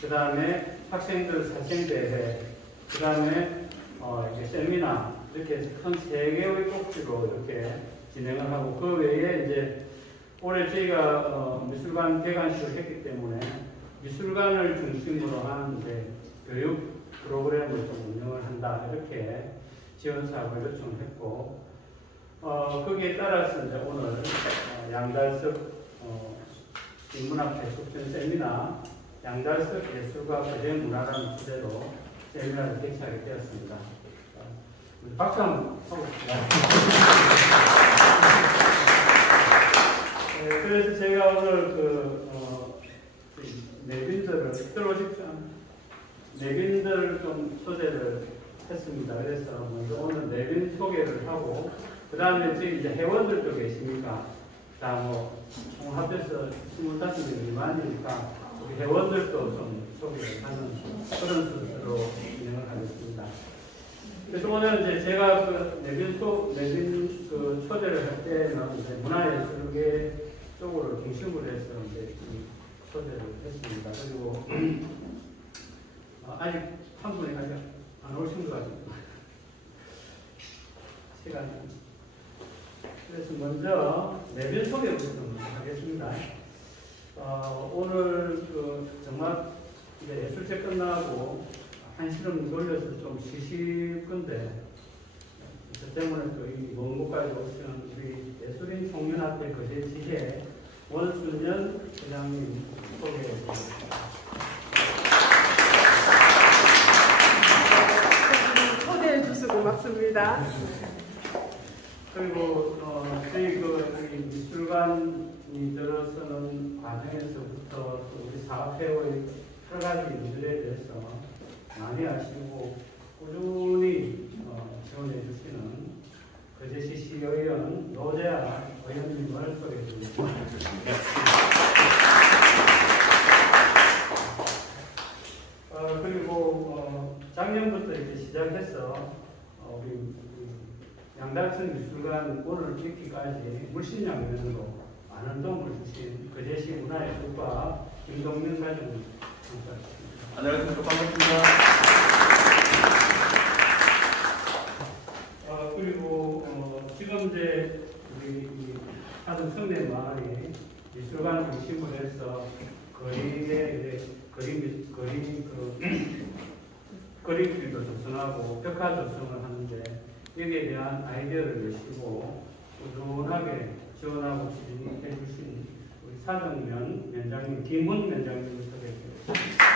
그 다음에 학생들 사생대회, 그 다음에 이제 세미나, 이렇게 큰 3개의 꼭지로 이렇게 진행을 하고, 그 외에 이제 올해 저희가 미술관 개관식을 했기 때문에 미술관을 중심으로 하는 이제 교육 프로그램을 좀 운영을 한다, 이렇게 지원 사업을 요청을 했고, 거기에 따라서 이제 오늘 양달석 인문학 대속전 세미나, 양달석 예술과 거제문화라는 주제로 세미나를 개최하게 되었습니다. 박수 한번 하고 그래서 제가 오늘 내빈들을 내빈들을 좀 소개를 했습니다. 그래서 먼저 오늘 내빈 소개를 하고, 그 다음에 저희 이제 회원들도 계시니까 다 총합해서 25명 미만이니까 우리 회원들도 좀 소개를 하는 그런 순서로 진행을 하겠습니다. 그래서 오늘 이제 제가 내빈 초대를 할 때는 이제 문화예술계 쪽으로 중심으로 해서 이제 초대를 했습니다. 그리고 아직 한 분이 아직 안 오신 것 같습니다. 시간이. 그래서 먼저 내빈 소개부터 좀 하겠습니다. 오늘 정말 이제 예술제 끝나고 한시름 돌려서 좀 쉬실 건데, 그 때문에 또 이 먼 곳까지 오시는 우리 예술인 총연합회 거제지회 원순연 회장님 소개해 드리겠습니다. 초대해 주셔서 고맙습니다. 그리고 저희 미술관이 들어서는 과정에서부터 우리 사업회의 여러 가지 일들에 대해서 많이 아시고 꾸준히 지원해 주시는 거제시 시의원 노재하 의원님을 소개해 드리겠습니다. 그리고 작년부터 이제 시작해서 우리 양달석 미술관 오늘 있기까지 물심양면으로 많은 도움을 주신 거제시 문화예술과 김동민 과장님 감사합니다. 안녕하십니까. 반갑습니다. 그리고 지금 이제 우리 하동 성내 마을이 미술관 중심으로 해서 거리에 거리길도 조성하고 벽화 조성을 하는데, 여기에 대한 아이디어를 내시고 꾸준하게 지원하고 진행해 주신 우리 사정면 위원장님, 김훈 위원장님을 소개해드리겠습니다.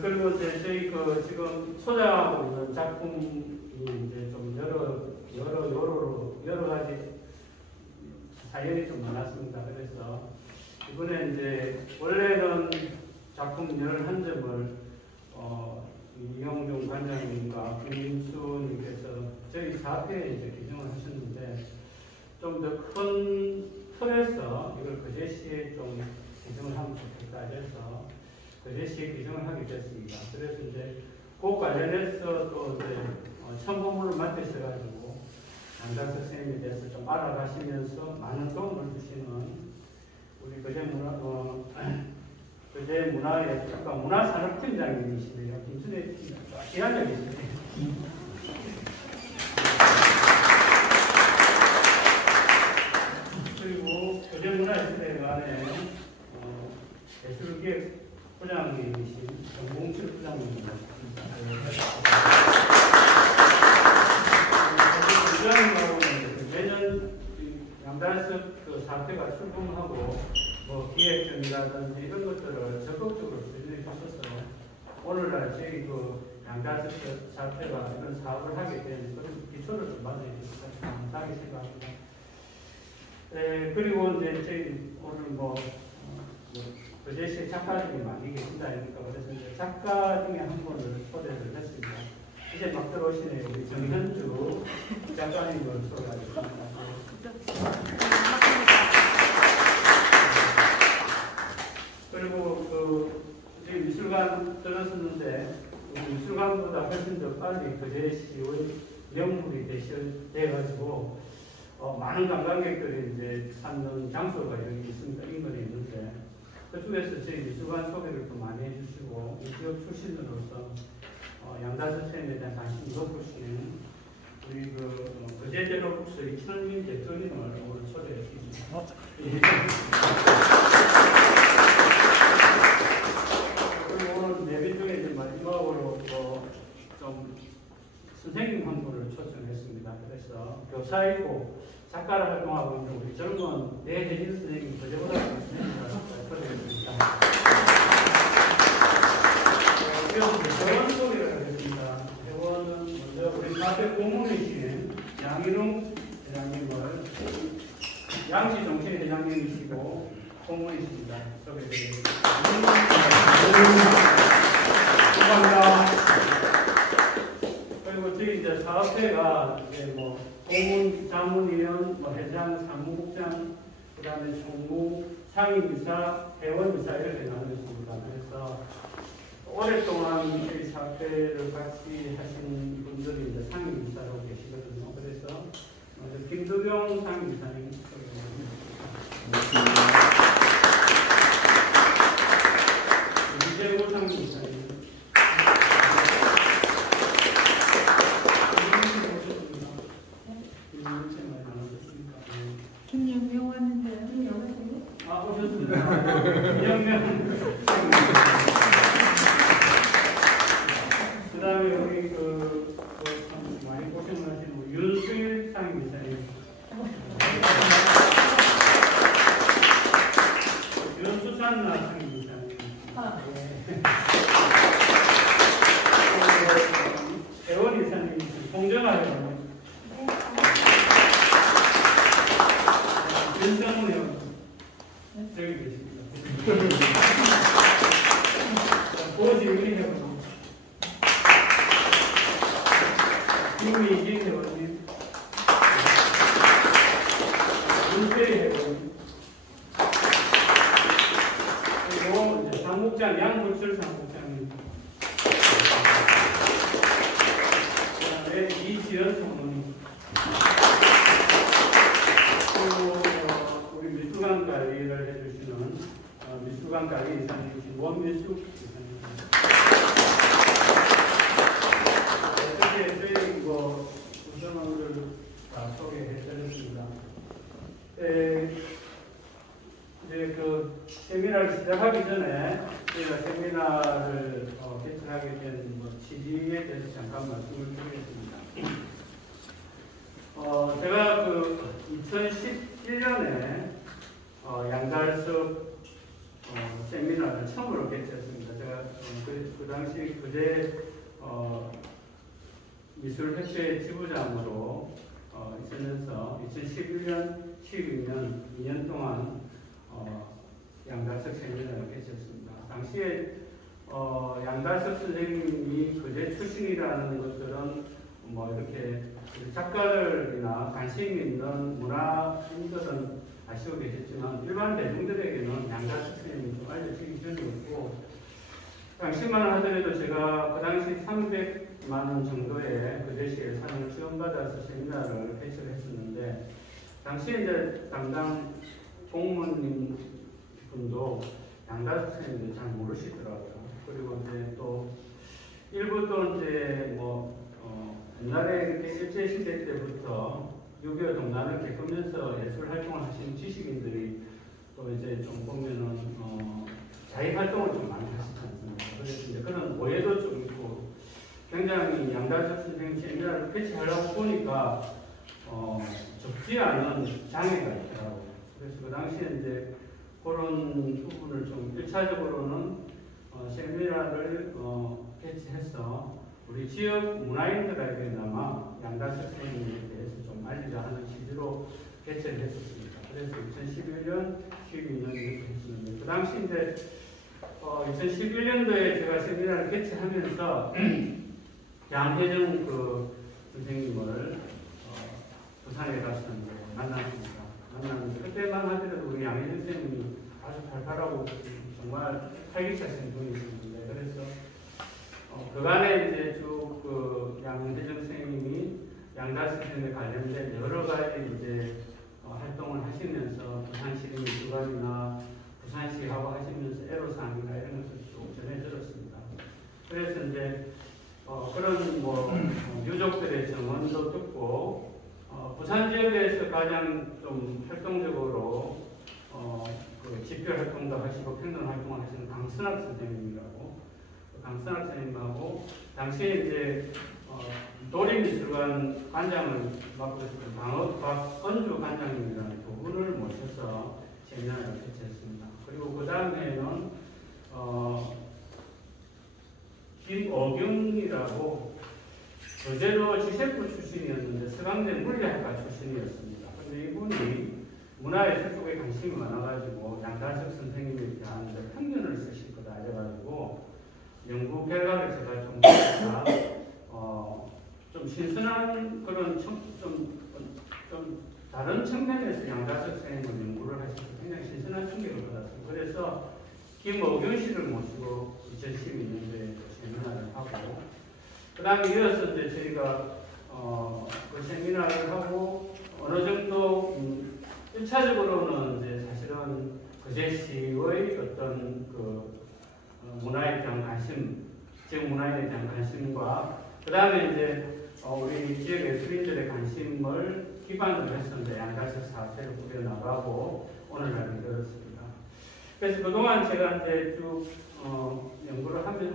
그리고 이제 저희 지금 소장하고 있는 작품이 이제 좀 여러 가지 사연이 좀 많았습니다. 그래서 이번에 이제 원래는 작품 11점을 이영종 관장님과 김인수님께서 저희 사업회에 이제 기증을 하셨는데, 좀 더 큰 틀에서 이걸 거제시에 좀 기증을 하면 좋겠다 해서 거제시에 기증을 하게 됐습니다. 그래서 이제 그 관련해서 또 이제 첨부물을 맡으셔가지고 양달석 선생님에 대해서 좀 알아가시면서 많은 도움을 주시는 우리 거제 문화예술과 문화산업팀장님이시네요. 김순애 팀장. 이한적이시네요. 그리고 거제 문화예술회관의 예술기획 부장님이신 정봉철 부장님입니다. 부장님하고는 매년 양달석 사업회가 출범하고 기획전이라든지 이런 것들을 적극적으로 추진해 주셔서 오늘날 저희 양달석 사업회가 이런 사업을 하게 된 그런 기초를 좀 마련해 주셔서 감사하게 생각합니다. 그리고 이제 저희 오늘 거제시에 작가 중에 많이 계신다 하니까 그래서 이제 작가 중에 한 분을 초대를 했습니다. 이제 막 들어오시네요. 우리 정현주 작가님을 소개하겠습니다. 그리고 저희 미술관 들었었는데 미술관보다 훨씬 더 빨리 거제시의 명물이 돼가지고 많은 관광객들이 이제 이제 찾는 장소가 여기 있습니다. 인근에 있는데 그쪽에서 저희 미술관 소개를 또 많이 해주시고 이 지역 출신으로서 양다스 쌤에 대한 관심을 높으시는 우리 거제대로 국서 이천민 대표님을 오늘 초대했습니다. 그리고 오늘 예배 중에 이제 마지막으로 좀 선생님 한 분을 초청했습니다. 그래서 교사이고 작가를 활동하고 있는 우리 젊은 대혜진 선생님 거제보다 선생님을 초대했습니다. 이어서 회원 소개를 하겠습니다. 회원은 먼저 우리 사회 고문이신 양인웅 회장님을 양시정신회장님이시고 고문이십니다. 소개해드리겠습니다. 감사합니다. 그리고 저희 이제 사업회가 이제 고문, 자문위원, 회장, 사무국장, 그 다음에 총무, 상임이사, 회원이사 이렇게 나누었습니다. 그래서 오랫동안 저희 사업회를 같이 하신 분들이 이제 상임이사로 계시거든요. 그래서 김두경 상임이사님 소개해드리겠습니다. 이재호 상임이사님. 김영명 왔는데요. 김영명. 아, 오셨습니다. 김영명. 그 다음에 우리 참 많이 고생하신 윤수일 상임이사님. 윤수찬나 상임이사님. 대원 이사님, 홍정아 회원님. 윤정훈 회원. 저기 계십니다. 고지윤이 회원님. 김미진 회원님. 윤태희 회원님. 그리고 이제 상국장 양불철 상국장님. 그다음에 이지연 성모님. 그리고 우리 미술관 관리를 해주시는 미술관 관리 이사님이신 원민숙 이사님. 이렇게 저희 구성원들 다 소개해드렸습니다. 이제 세미나를 시작하기 전에 저희가 세미나를 개최하게 된 취지에 대해서 잠깐 말씀을 드리겠습니다. 제가 2011년에 양달섭 세미나를 처음으로 개최했습니다. 제가 그 당시 그제 미술협회 지부장으로 있으면서 2011년, 12년 2년 동안 양달섭 세미나를 개최했습니다. 당시에 양달섭 선생님이 그제 출신이라는 것들은 이렇게 작가들이나 관심 있는 문화인들은 아시고 계셨지만 일반 대중들에게는 양달섭 선생님이 좀 알려지기 전이었고 당시만 하더라도 제가 그 당시 300만 원 정도의 그제시에 상을 지원받아서 세미나를 개최를 했었는데 당시에 이제 담당 공무원님 분도 양달섭 선생님을 잘 모르시더라고요. 그리고 이제 또 일부 또 이제 옛날에 이렇게 일제시대 때부터 6.25 동란을 겪으면서 예술 활동을 하시는 지식인들이 또 이제 좀 보면은 자기 활동을 좀 많이 하시지 않습니까? 그래서 이제 그런 오해도 좀 있고 굉장히 양달섭 선생님 세미나를 개최하려고 보니까 적지 않은 장애가 있더라고요. 그래서 그 당시에 이제 그런 부분을 좀 1차적으로는 세미나를 개최해서 우리 지역 문화인들에게나마 양달섭 선생님에 대해서 좀 알리자 하는 취지로 개최를 했었습니다. 그래서 2011년, 12년 이렇게 했었는데 그 당시 이제 2011년도에 제가 세미나를 개최하면서 양혜정 선생님을 부산에 가서 만났습니다. 만났는데 그때만 하더라도 우리 양혜정 선생님이 아주 발랄하고 정말 활기차신 분이셨는데 그래서 그간에 이제 쭉 양혜정 선생님이 양달섭 선생님에 관련된 여러 가지 이제 활동을 하시면서 부산시민주관이나 부산시하고 하시면서 애로사항이나 이런 것을 쭉 전해 들었습니다. 그래서 이제 그런 유족들의 증언도 듣고 부산 지역에서 가장 좀 활동적으로 그 집회 활동도 하시고 평론 활동을 하시는 강선학 선생님이라고 강선학 선생님하고 당시에 이제 도립미술관 관장을 맡고 있었던 박은주 관장님이라는 두 분을 모셔서 세미나를 개최했습니다. 그리고 그 다음에는 김어경이라고 그대로 지색부 출신이었는데 서강대 물리학과 출신이었습니다. 그런데 이분이 문화예술 쪽에 관심이 많아가지고 양달석 선생님에 대한 편견을 쓰실 거다 이래가지고 연구 결과를 제가 좀 보니까 좀 신선한 그런 좀 다른 측면에서 양달석 선생님을 연구를 하셔서 굉장히 신선한 충격을 받았습니다. 그래서 김어균 씨를 모시고 2012년도에 세미나를 하고 그 다음에 이어서 이제 저희가 그 세미나를 하고 어느 정도 1차적으로는 이제 사실은 거제시의 어떤 그 문화에 대한 관심, 지역 문화에 대한 관심과 그 다음에 이제 우리 지역 예술인들의 관심을 기반으로 해서 이제 양달석 사태를 꾸려나가고 오늘날 이르렀습니다. 그래서 그동안 제가 이제 쭉 연구를 하면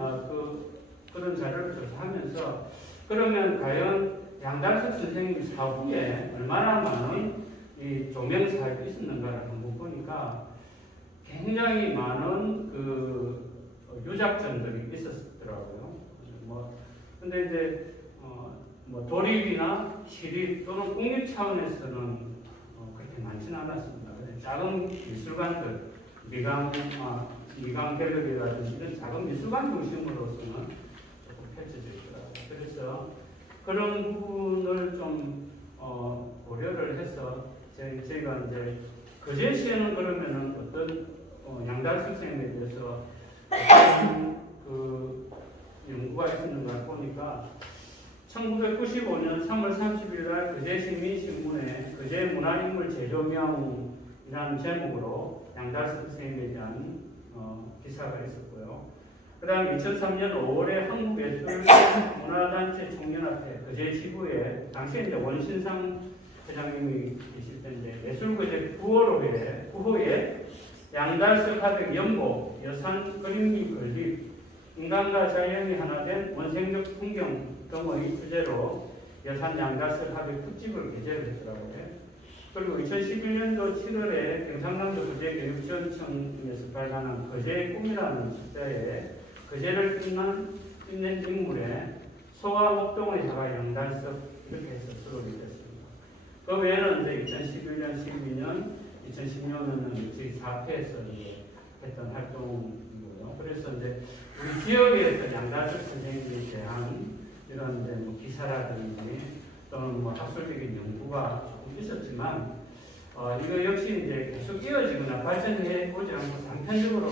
그런 자료를 조사하면서 그러면 과연 양달석 선생님 사후에 얼마나 많은 이 조명 사역이 있었는가를 한번 보니까 굉장히 많은 그 유작전들이 있었더라고요. 근데 이제 도립이나 시립 또는 국립 차원에서는 그렇게 많지는 않았습니다. 작은 미술관들, 미강 갤러리라든지 이런 작은 미술관 중심으로서는 조금 펼쳐져 있더라고요. 그래서 그런 부분을 좀 고려를 해서 저희가 이제 거제시에는 그러면은 어떤 양달석 선생님에 대해서 어떤 그 연구가 있었는가 보니까 1995년 3월 30일 날 거제시민신문에 거제문화인물 재조명이라는 제목으로 양달석 선생님에 대한 기사가 있었고요. 그 다음 2003년 5월에 한국예술문화단체 청년합회 거제지부에 당시에 이제 원신상 회장님이 계실 때인데 예술거제 9호에 양달석 화백 연보 여산 그림미 건립 인간과 자연이 하나 된 원생적 풍경 등의 주제로 여산 양달석 화백 특집을 개최를 했더라고요. 그리고 2011년도 7월에 경상남도 거제교육지원청에서 발간한 거제의 꿈이라는 주제에 거제를 빛낸 인물의 소와 목동의 자가 양달석 이렇게 해서 수록이 됐습니다. 그 외에는 이제 2011년, 12년, 2016년은 저희 4회에서 했던 활동이고요. 그래서 이제 우리 지역에서 양달석 선생님에 대한 이런 이제 기사라든지 또는 학술적인 연구가 조금 있었지만 이거 역시 이제 계속 이어지거나 발전해 보지 않고 단편적으로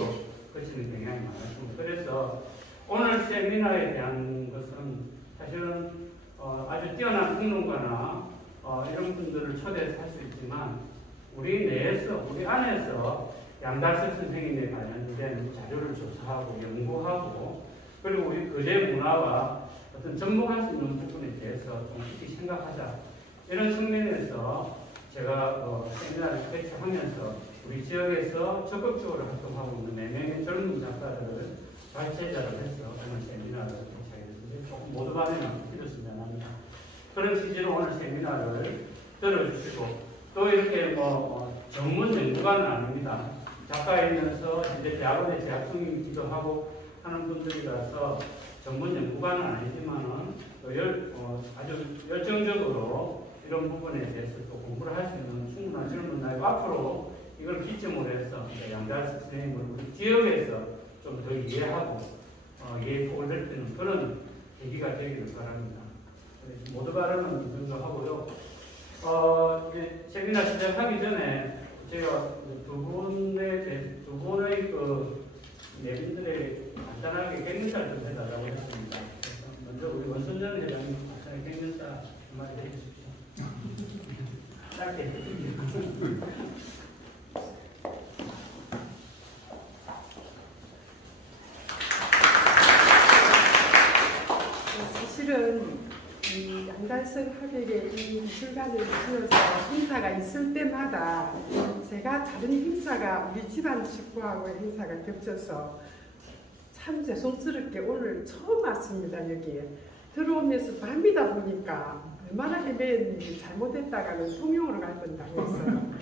거치는 경향이 많았습니다. 그래서 오늘 세미나에 대한 것은 사실은 아주 뛰어난 평론가나 이런 분들을 초대해서 할 수 있지만 우리 내에서 우리 안에서 양달석 선생님에 관련된 자료를 조사하고 연구하고 그리고 우리 거제 문화와 어떤 접목할 수 있는 부분에 대해서 좀 깊이 생각하자 이런 측면에서 제가 세미나를 개최하면서 우리 지역에서 적극적으로 활동하고 있는 4명의 젊은 작가들을 발제자를 해서 오늘 세미나를 개최하게 됐습니다. 조금 모두 반에는 필요했으면 합니다. 그런 취지로 오늘 세미나를 들어주시고 또 이렇게 전문 연구관은 아닙니다. 작가이면서 이제 대학원에 재학 중이기도 하고 하는 분들이라서 전문 연구관은 아니지만은 아주 열정적으로 이런 부분에 대해서 또 공부를 할 수 있는 충분한 젊은 나이고 앞으로 이걸 기점으로 해서 양달석 선생님을 우리 지역에서 좀 더 이해하고 이해 폭을 넓히는 그런 계기가 되기를 바랍니다. 모두 발언은 이 정도 하고요. 이제 세미나 시작하기 전에 제가 두 분의 그 내빈들의 간단하게 갱년사를 좀 해달라고 했습니다. 그래서 먼저 우리 원선전 회장님 간단하게 갱년사 한마디 해주십시오. 짧게 해주십시오. 옛날선 하객의 이 미술관을 지어서 행사가 있을 때마다 제가 다른 행사가 우리 집안 식구하고 행사가 겹쳐서 참 죄송스럽게 오늘 처음 왔습니다. 여기에 들어오면서 밤이다 보니까 얼마나 헤매였는지 잘못했다가는 통영으로 갈 뻔당했어요.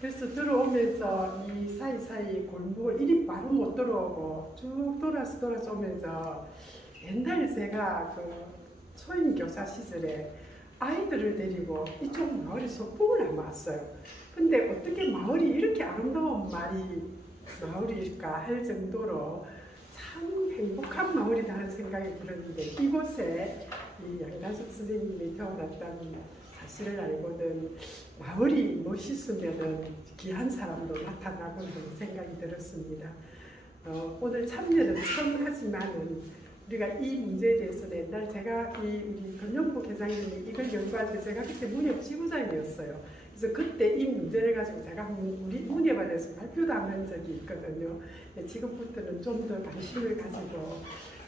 그래서 들어오면서 이 사이사이 골목을 이리 바로 못 들어오고 쭉 돌아서 오면서 옛날 제가 그 초임 교사 시절에 아이들을 데리고 이쪽 마을에 소풍을 한번 왔어요. 근데 어떻게 마을이 이렇게 아름다운 마을일까 할 정도로 참 행복한 마을이라는 생각이 들었는데 이곳에 이 양단석 선생님이 태어났다는 사실을 알고는 마을이 멋있으면 귀한 사람도 나타나고 하는 생각이 들었습니다. 오늘 참여는 처음 하지만은 우리가 이 문제에 대해서는 옛날 제가 우리 건영복 회장님이 이걸 연구할 때 제가 그때 문예부 지부장이었어요. 그래서 그때 이 문제를 가지고 제가 우리 문예반에서 발표도 한 적이 있거든요. 지금부터는 좀 더 관심을 가지고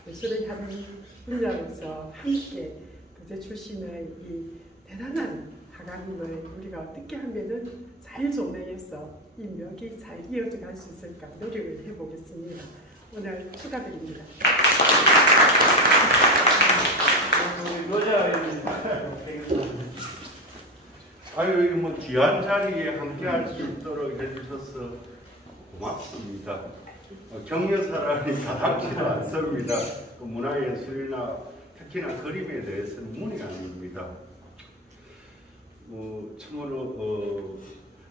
예술을 하는 분야로서 함께 그제 출신의 이 대단한 하가님을 우리가 어떻게 하면은 잘 조명해서 이 묘기 잘 이어져 갈 수 있을까 노력을 해보겠습니다. 오늘 축하드립니다. 아유, 뭐 귀한 자리에 함께할 수 있도록 해주셔서 고맙습니다. 격려사람이 다닥지도 않습니다. 그 문화예술이나 특히나 그림에 대해서는 문이 아닙니다. 참으로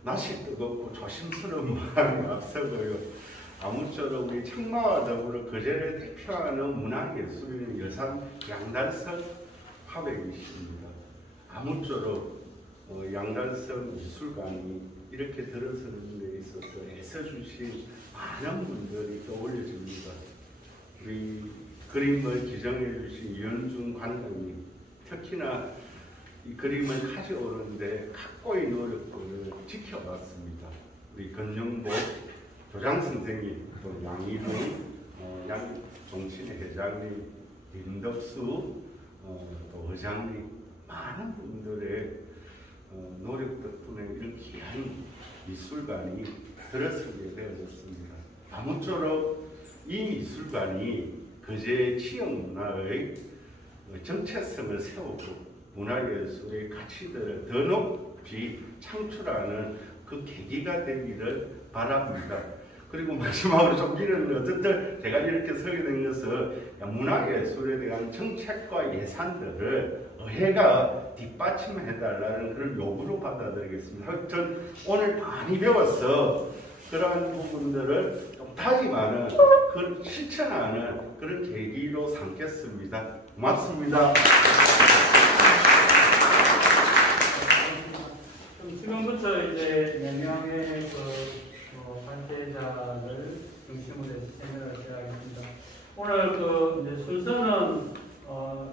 낯이 뜨겁고 조심스러운 마음이 앞서고요. 아무쪼록 우리 청마와 더불어 거제를 대표하는 문화예술인 여산 양단석 화백이십니다. 아무쪼록 양단석 미술관이 이렇게 들어서는 데 있어서 애써주신 많은 분들이 떠올려집니다. 우리 그림을 지정해 주신 이현중 관장님, 특히나 이 그림을 가져오는데 각고의 노력을 지켜봤습니다. 우리 건영복 도장 선생님, 또 양희동, 양종친의 회장님, 임덕수, 또 의장님, 많은 분들의 노력 덕분에 이런 귀한 미술관이 들어서게 되어졌습니다. 아무쪼록 이 미술관이 거제 치역 문화의 정체성을 세우고 문화예술의 가치들을 더 높이 창출하는 그 계기가 되기를 바랍니다. 그리고 마지막으로 좀 이런 어쨌든 제가 이렇게 서게 된 것은 문화예술에 대한 정책과 예산들을 의회가 뒷받침해달라는 그런 요구로 받아들이겠습니다. 하여튼 오늘 많이 배워서 그러한 부분들을 좀 다짐하는, 그런 실천하는 그런 계기로 삼겠습니다. 고맙습니다. 지금부터 이제 4명의 관계자를 중심으로 해서 세미나를 시작하겠습니다. 오늘 이제 순서는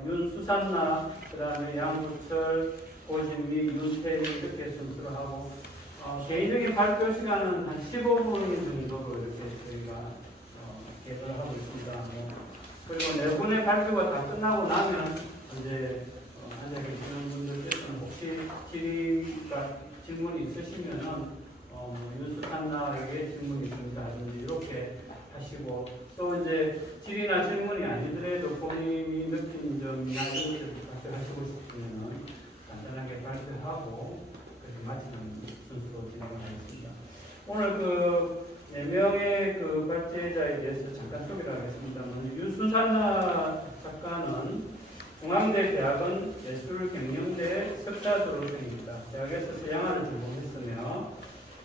윤수산나, 그 다음에 양부철, 고진미, 윤태희 이렇게 순서로 하고 개인적인 발표 시간은 한 15분 정도로 이렇게 저희가 계획을 하고 있습니다. 그리고 네 분의 발표가 다 끝나고 나면 이제 앉아 계시는 분들께서는 혹시 질문이 있으시면은 윤수산나에게 질문이 있습니다든지 이렇게 하시고, 또 이제 질의나 질문이 아니더라도 본인이 느낀 점이나 이런 것을 발표하시고 싶으면은 간단하게 발표하고 그렇게 마치는 순서로 진행하겠습니다. 오늘 4명의 발제자에 대해서 잠깐 소개를 하겠습니다. 윤수산나 작가는 중앙대 대학원 예술경영대 석사 졸업생입니다. 대학에서 서양화를 전공했으며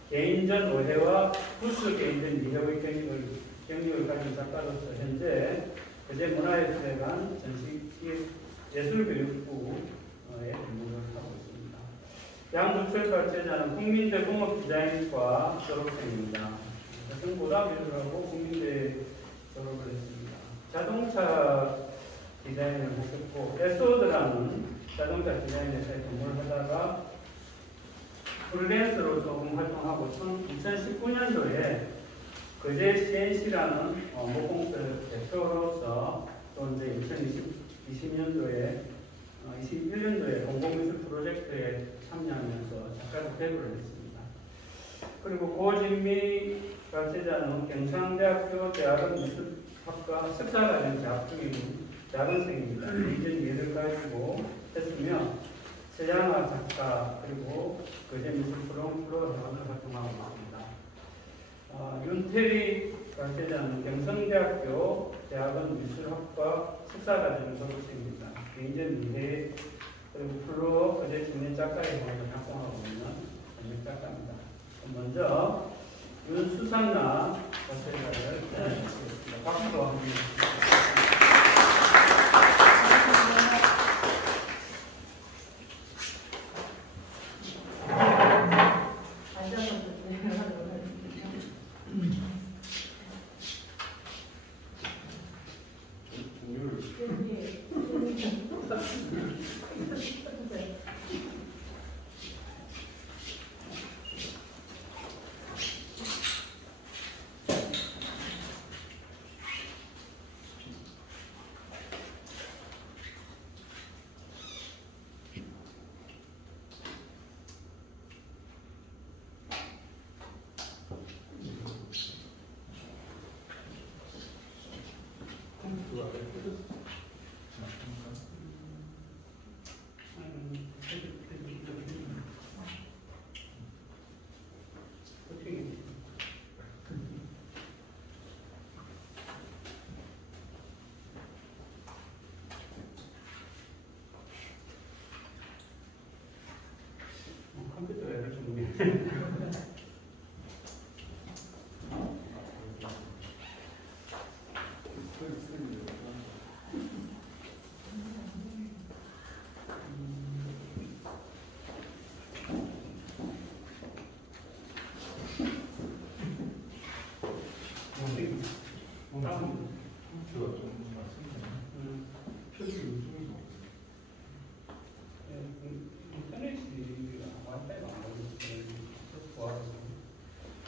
개인전 의회와 부수 개인전 이회의 경력을 가진 작가로서 현재 거제 문화예술회관 예술교육부에 근무를 하고 있습니다. 양부철 발제자는 국민대 공업디자인과 졸업생입니다. 여성고등학교를 하고 국민대 졸업을 했습니다. 자동차 디자인을 했었고, 에소드라는 자동차 디자인 회사에 근무를 하다가 프리랜서로 조금 활동하고 2019년도에 거제 CNC라는 모공업 대표로서 또 이제 2020년도에 21년도에 공공미술 프로젝트에 참여하면서 작가로 데뷔를 했습니다. 그리고 고진미 가르치자는 경상대학교 대학원 미술학과 석사과정 재학 중인 대학원생입니다. 이전 예를 가지고 했으며 서양화 작가 그리고 거제미술 프로그램으로 활동하고 있습니다. 윤태리 가르치자는 경성대학교 대학원 미술학과 석사과정 졸업생입니다. 개인전 미해 그리고 플로 거제 청년 작가회원으로 활동하고 있는 전역 작가입니다. 먼저 윤수산나 가르치자를 소개하겠습니다. 박수로 합니다. 컴퓨터 앱을 준비해.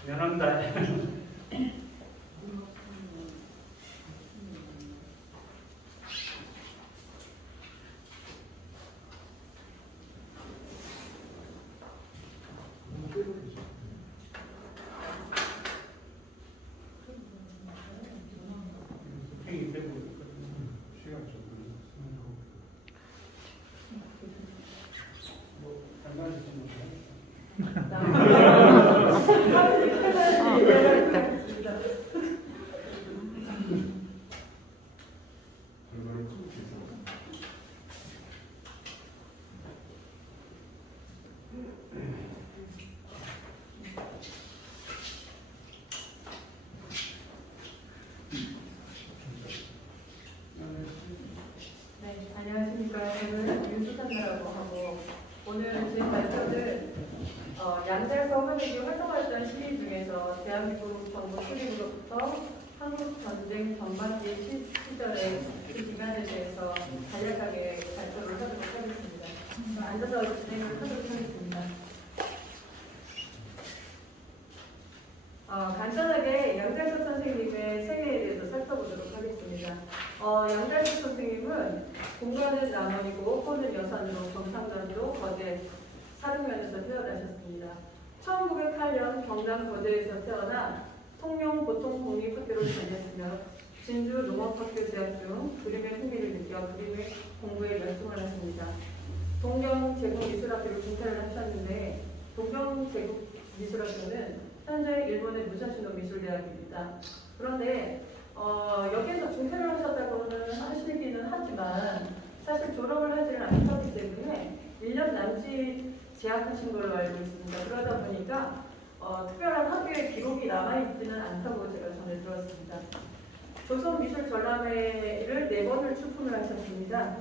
미안합니다. 안녕하십니까. 저는 윤수산나라고 하고 오늘 제 발표는 양자에서 화력이 활동했던 시기 중에서 대한민국 정부 수립으로부터 한국 전쟁 전반기 시절의 그 기간에 대해서 간략하게 발표를 하도록 하겠습니다. 앉아서 진행을 하도록 하겠습니다. 간단하게 양달섭 선생님의 생애에 대해서 살펴보도록 하겠습니다. 양달섭 선생님은 공부하는 남원이고 호는 여산으로 경상남도 거제 사릉면에서 태어나셨습니다. 1908년 경남 거제에서 태어나 통영 보통공립학교를 다녔으며 진주 농업학교 재학 중 그림에 흥미를 느껴 그림의 공부에 열중을 하십니다. 동경제국미술학교를 중퇴를 하셨는데 동경제국미술학교는 현재 일본의 무사시노 미술대학입니다. 그런데 여기에서 중퇴를 하셨다고는 하시기는 하지만 사실 졸업을 하지는 않았기 때문에 1년 남짓 재학하신 걸로 알고 있습니다. 그러다 보니까 특별한 학교의 기록이 남아있지는 않다고 제가 전해 들었습니다. 조선미술전람회를 4번을 출품을 하셨습니다.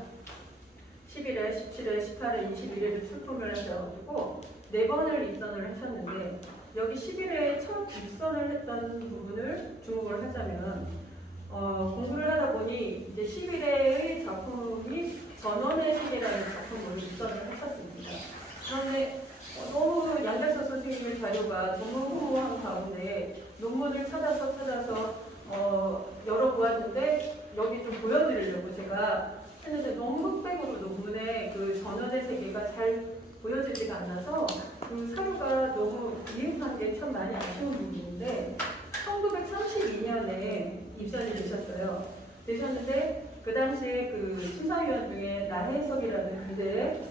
11회, 17회, 18회, 21회를 출품을 하셔가지고 4번을 입선을 하셨는데 여기 11회에 첫 입선을 했던 부분을 주목을 하자면 공부를 하다 보니 이제 11회의 작품이 전원의 시계라는 작품으로 입선을 했었습니다. 그런데 너무 양달섭 선생님의 자료가 너무 허무한 가운데 논문을 찾아서 열어보았는데 여기 좀 보여드리려고 제가 했는데 너무 흑백으로 논문에 그 전원의 세계가 잘 보여지지가 않아서 그 사료가 너무 미흡한 게 참 많이 아쉬운 부분인데 1932년에 입선이 되셨는데 그 당시에 그 심사위원 중에 나혜석이라는 그대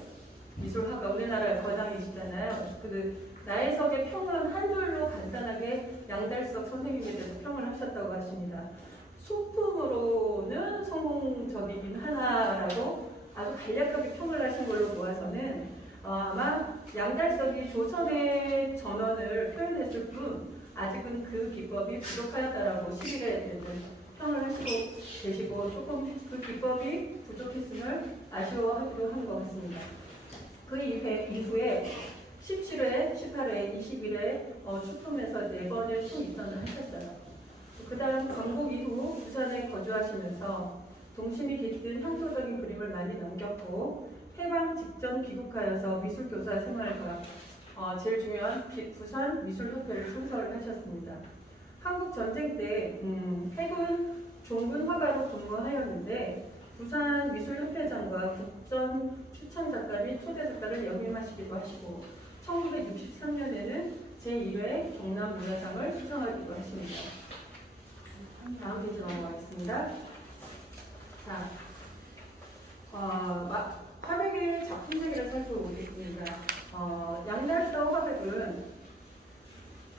미술학과 우리나라의 거장이시잖아요. 그 나혜석의 평은 한 줄로 간단하게 양달석 선생님에 대해서 평을 하셨다고 하십니다. 소품으로는 성공적이긴 하나라고 아주 간략하게 평을 하신 걸로 보아서는 아마 양달석이 조선의 전원을 표현했을 뿐 아직은 그 기법이 부족하였다라고 시기에 평을 하시고 계시고 조금 그 기법이 부족했음을 아쉬워하기도 한 것 같습니다. 그 이후에 17회, 18회, 21회 출품에서 4번의 신입선을 하셨어요. 그 다음 건국 이후 부산에 거주하시면서 동심이 깃든 향토적인 그림을 많이 남겼고 해방 직전 귀국하여서 미술교사 생활과 제일 중요한 부산 미술협회를 창설을 하셨습니다. 한국 전쟁 때 해군 종군 화가로 근무하였는데 부산 미술협회장과 국전 추천 작가 및 초대 작가를 역임하시기도 하시고 1963년에는 제1회 경남문화상을 수상하기도 하십니다. 다음 페이지 넘어가겠습니다. 자, 화백의 작품 세계를 살펴보겠습니다. 양달석 화백은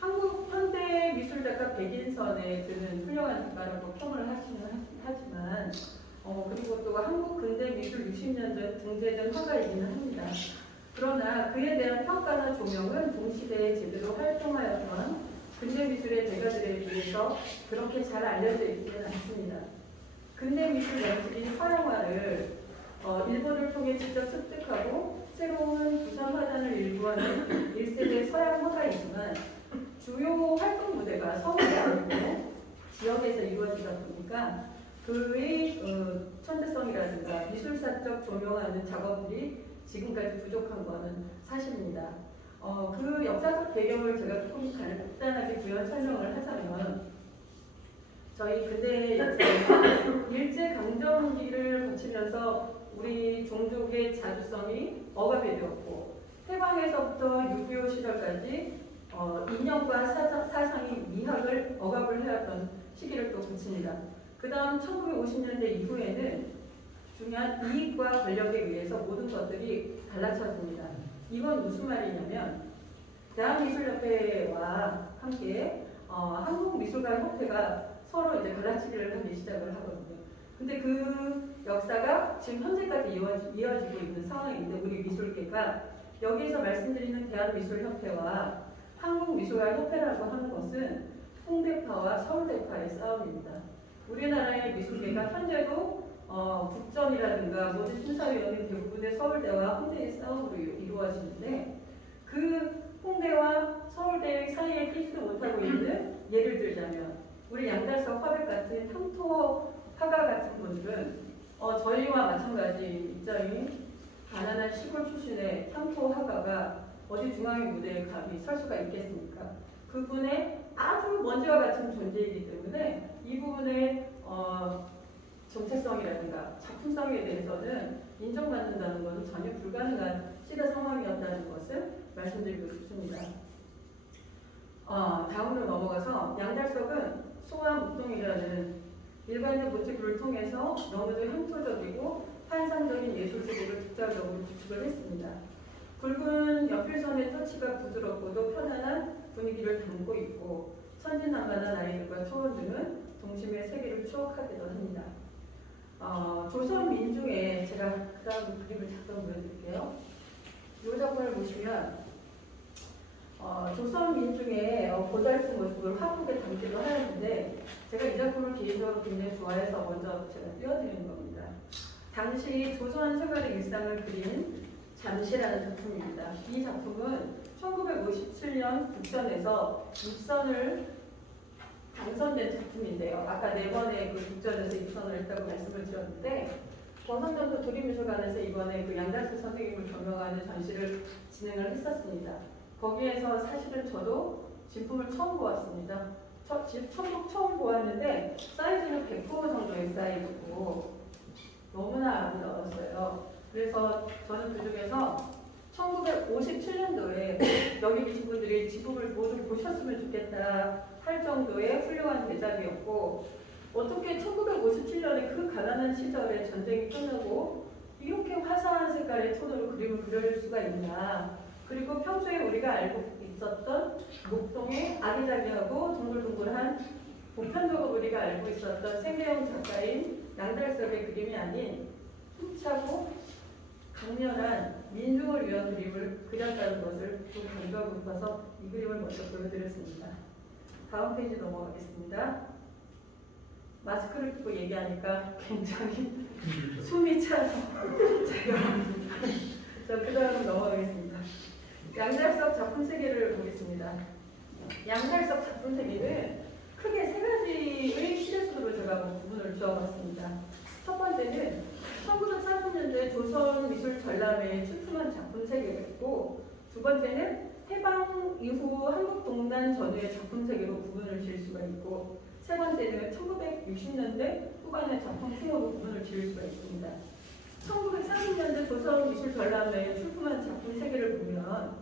한국 현대 미술작가 백인선에 드는 훌륭한 작가라고 평을 하지만 그리고 또 한국 근대 미술 60년 전 등재된 화가이기는 합니다. 그러나 그에 대한 평가나 조명은 동시대에 제대로 활동하였던 근대 미술의 대가들에 비해서 그렇게 잘 알려져 있지는 않습니다. 근대 미술 양식인 서양화를 일본을 통해 직접 습득하고 새로운 부산 화단을 일구하는 1세대 서양 화가이지만 주요 활동 무대가 서울이 아니고 지역에서 이루어지다 보니까 그의 천재성이라든가 미술사적 조명하는 작업들이 지금까지 부족한 것은 사실입니다. 그 역사적 배경을 제가 조금 간단하게 부연 설명을 하자면 저희 근대 역사에서 일제강점기를 거치면서 우리 종족의 자주성이 억압이 되었고 해방에서부터 6.25 시절까지 인연과 사상이 미학을 억압을 해왔던 시기를 또 거칩니다. 그 다음 1950년대 이후에는 중요한 이익과 권력에 의해서 모든 것들이 갈라쳐집니다. 이건 무슨 말이냐면 대한미술협회와 함께 한국미술가협회가 서로 이제 갈라치기를 하기 시작을 하거든요. 근데 그 역사가 지금 현재까지 이어지고 있는 상황인데 우리 미술계가 여기에서 말씀드리는 대한미술협회와 한국미술가협회라고 하는 것은 홍대파와 서울대파의 싸움입니다. 우리나라의 미술계가 현재도 국전이라든가 모든 심사위원회 대부분의 서울대와 홍대의 싸움으로 이루어지는데 그 홍대와 서울대 사이에 끼지도 못하고 있는 예를 들자면 우리 양달석 화백 같은 향토 화가 같은 분들은 저희와 마찬가지 입장인 가난한 시골 출신의 향토 화가가 어디 중앙의 무대에 감히 설 수가 있겠습니까? 그분의 아주 먼지와 같은 존재이기 때문에 이 부분의 정체성이라든가 작품성에 대해서는 인정받는다는 것은 전혀 불가능한 시대 상황이었다는 것을 말씀드리고 싶습니다. 다음으로 넘어가서 양달석은 소와 묵동이라는 일반적 모티브를 통해서 너무도 향토적이고 환상적인 예술 세계를 독자적으로 구축을 했습니다. 굵은 연필선의 터치가 부드럽고도 편안한 분위기를 담고 있고 천진난만한 아이들과 초원들은 동심의 세계를 추억하기도 합니다. 조선 민중의 제가 그 다음 그림을 잠깐 보여드릴게요. 이 작품을 보시면 조선 민중의 고달픈 모습을 화목에 담기도 하였는데 제가 이 작품을 개인적으로 굉장히 좋아해서 먼저 제가 띄워드리는 겁니다. 당시 조선 생활의 일상을 그린 잠시라는 작품입니다. 이 작품은 1957년 국전에서 입선을 당선된 작품인데요. 아까 4번의 그 국전에서 입선을 했다고 말씀을 드렸는데 권선정도 도립미술관에서 이번에 그 양달석 선생님을 조명하는 전시를 진행을 했었습니다. 거기에서 사실은 저도 진품을 처음 보았습니다. 처음 보았는데 사이즈는 100% 정도의 사이즈고 너무나 아름다웠어요. 그래서 저는 그중에서 1957년도에 여기 계신 분들이 지붕을 모두 보셨으면 좋겠다 할 정도의 훌륭한 대작이었고, 어떻게 1957년에 그 가난한 시절에 전쟁이 끝나고 이렇게 화사한 색깔의 톤으로 그림을 그릴 수가 있나. 그리고 평소에 우리가 알고 있었던 목동의 아기자기하고 동글동글한, 보편적으로 우리가 알고 있었던 생계형 작가인 양달섭의 그림이 아닌 힘차고 강렬한 민중을 위한 그림을 그렸다는 것을 또 강조하고 싶어서 이 그림을 먼저 보여드렸습니다. 다음 페이지 넘어가겠습니다. 마스크를 끼고 얘기하니까 굉장히 숨이 차서 제가 그 다음 넘어가겠습니다. 양달섭 작품 세계를 보겠습니다. 양달섭 작품 세계는 크게 세 가지의 시대순으로 제가 구분을 지어봤습니다. 첫 번째는 1940년대 조선 미술 전람회에 출품한 작품 세계가 있고, 두 번째는 해방 이후 한국 동란 전후의 작품 세계로 구분을 지을 수가 있고, 세 번째는 1960년대 후반의 작품 풍으로 구분을 지을 수가 있습니다. 1940년대 조선 미술 전람회에 출품한 작품 세계를 보면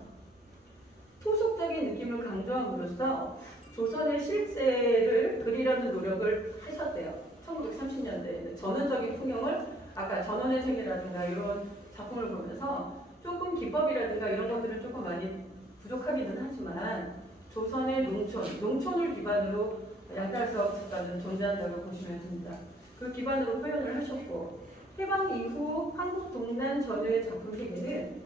토속적인 느낌을 강조함으로써 조선의 실세를 그리려는 노력을 하셨대요. 1930년대에는 전원적인 풍경을, 아까 전원의 생애라든가 이런 작품을 보면서 조금 기법이라든가 이런 것들은 조금 많이 부족하기는 하지만 조선의 농촌을 기반으로 양달섭 작가는 존재한다고 보시면 됩니다. 그 기반으로 표현을 하셨고, 해방 이후 한국 동란 전후의 작품 세계는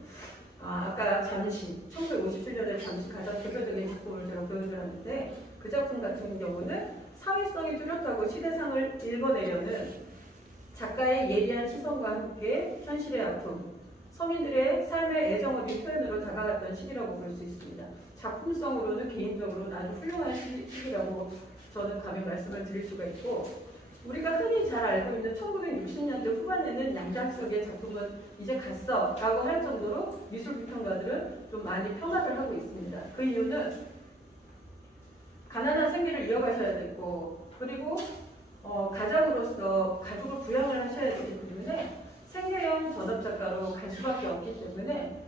아까 잠시 1957년에 잠시 가장 대표적인 작품을 제가 보여드렸는데, 그 작품 같은 경우는 사회성이 뚜렷하고 시대상을 읽어내려는 작가의 예리한 시선과 함께 현실의 아픔, 서민들의 삶의 애정 어린 표현으로 다가갔던 시기라고 볼 수 있습니다. 작품성으로는 개인적으로 아주 훌륭한 시기라고 저는 감히 말씀을 드릴 수가 있고, 우리가 흔히 잘 알고 있는 1960년대 후반에는 양달섭의 작품은 이제 갔어 라고 할 정도로 미술비평가들은 좀 많이 평가를 하고 있습니다. 그 이유는 가난한 생계를 이어가셔야 되고, 그리고 가장으로서 가족을 부양을 하셔야 되기 때문에 생계형 전업작가로 갈 수밖에 없기 때문에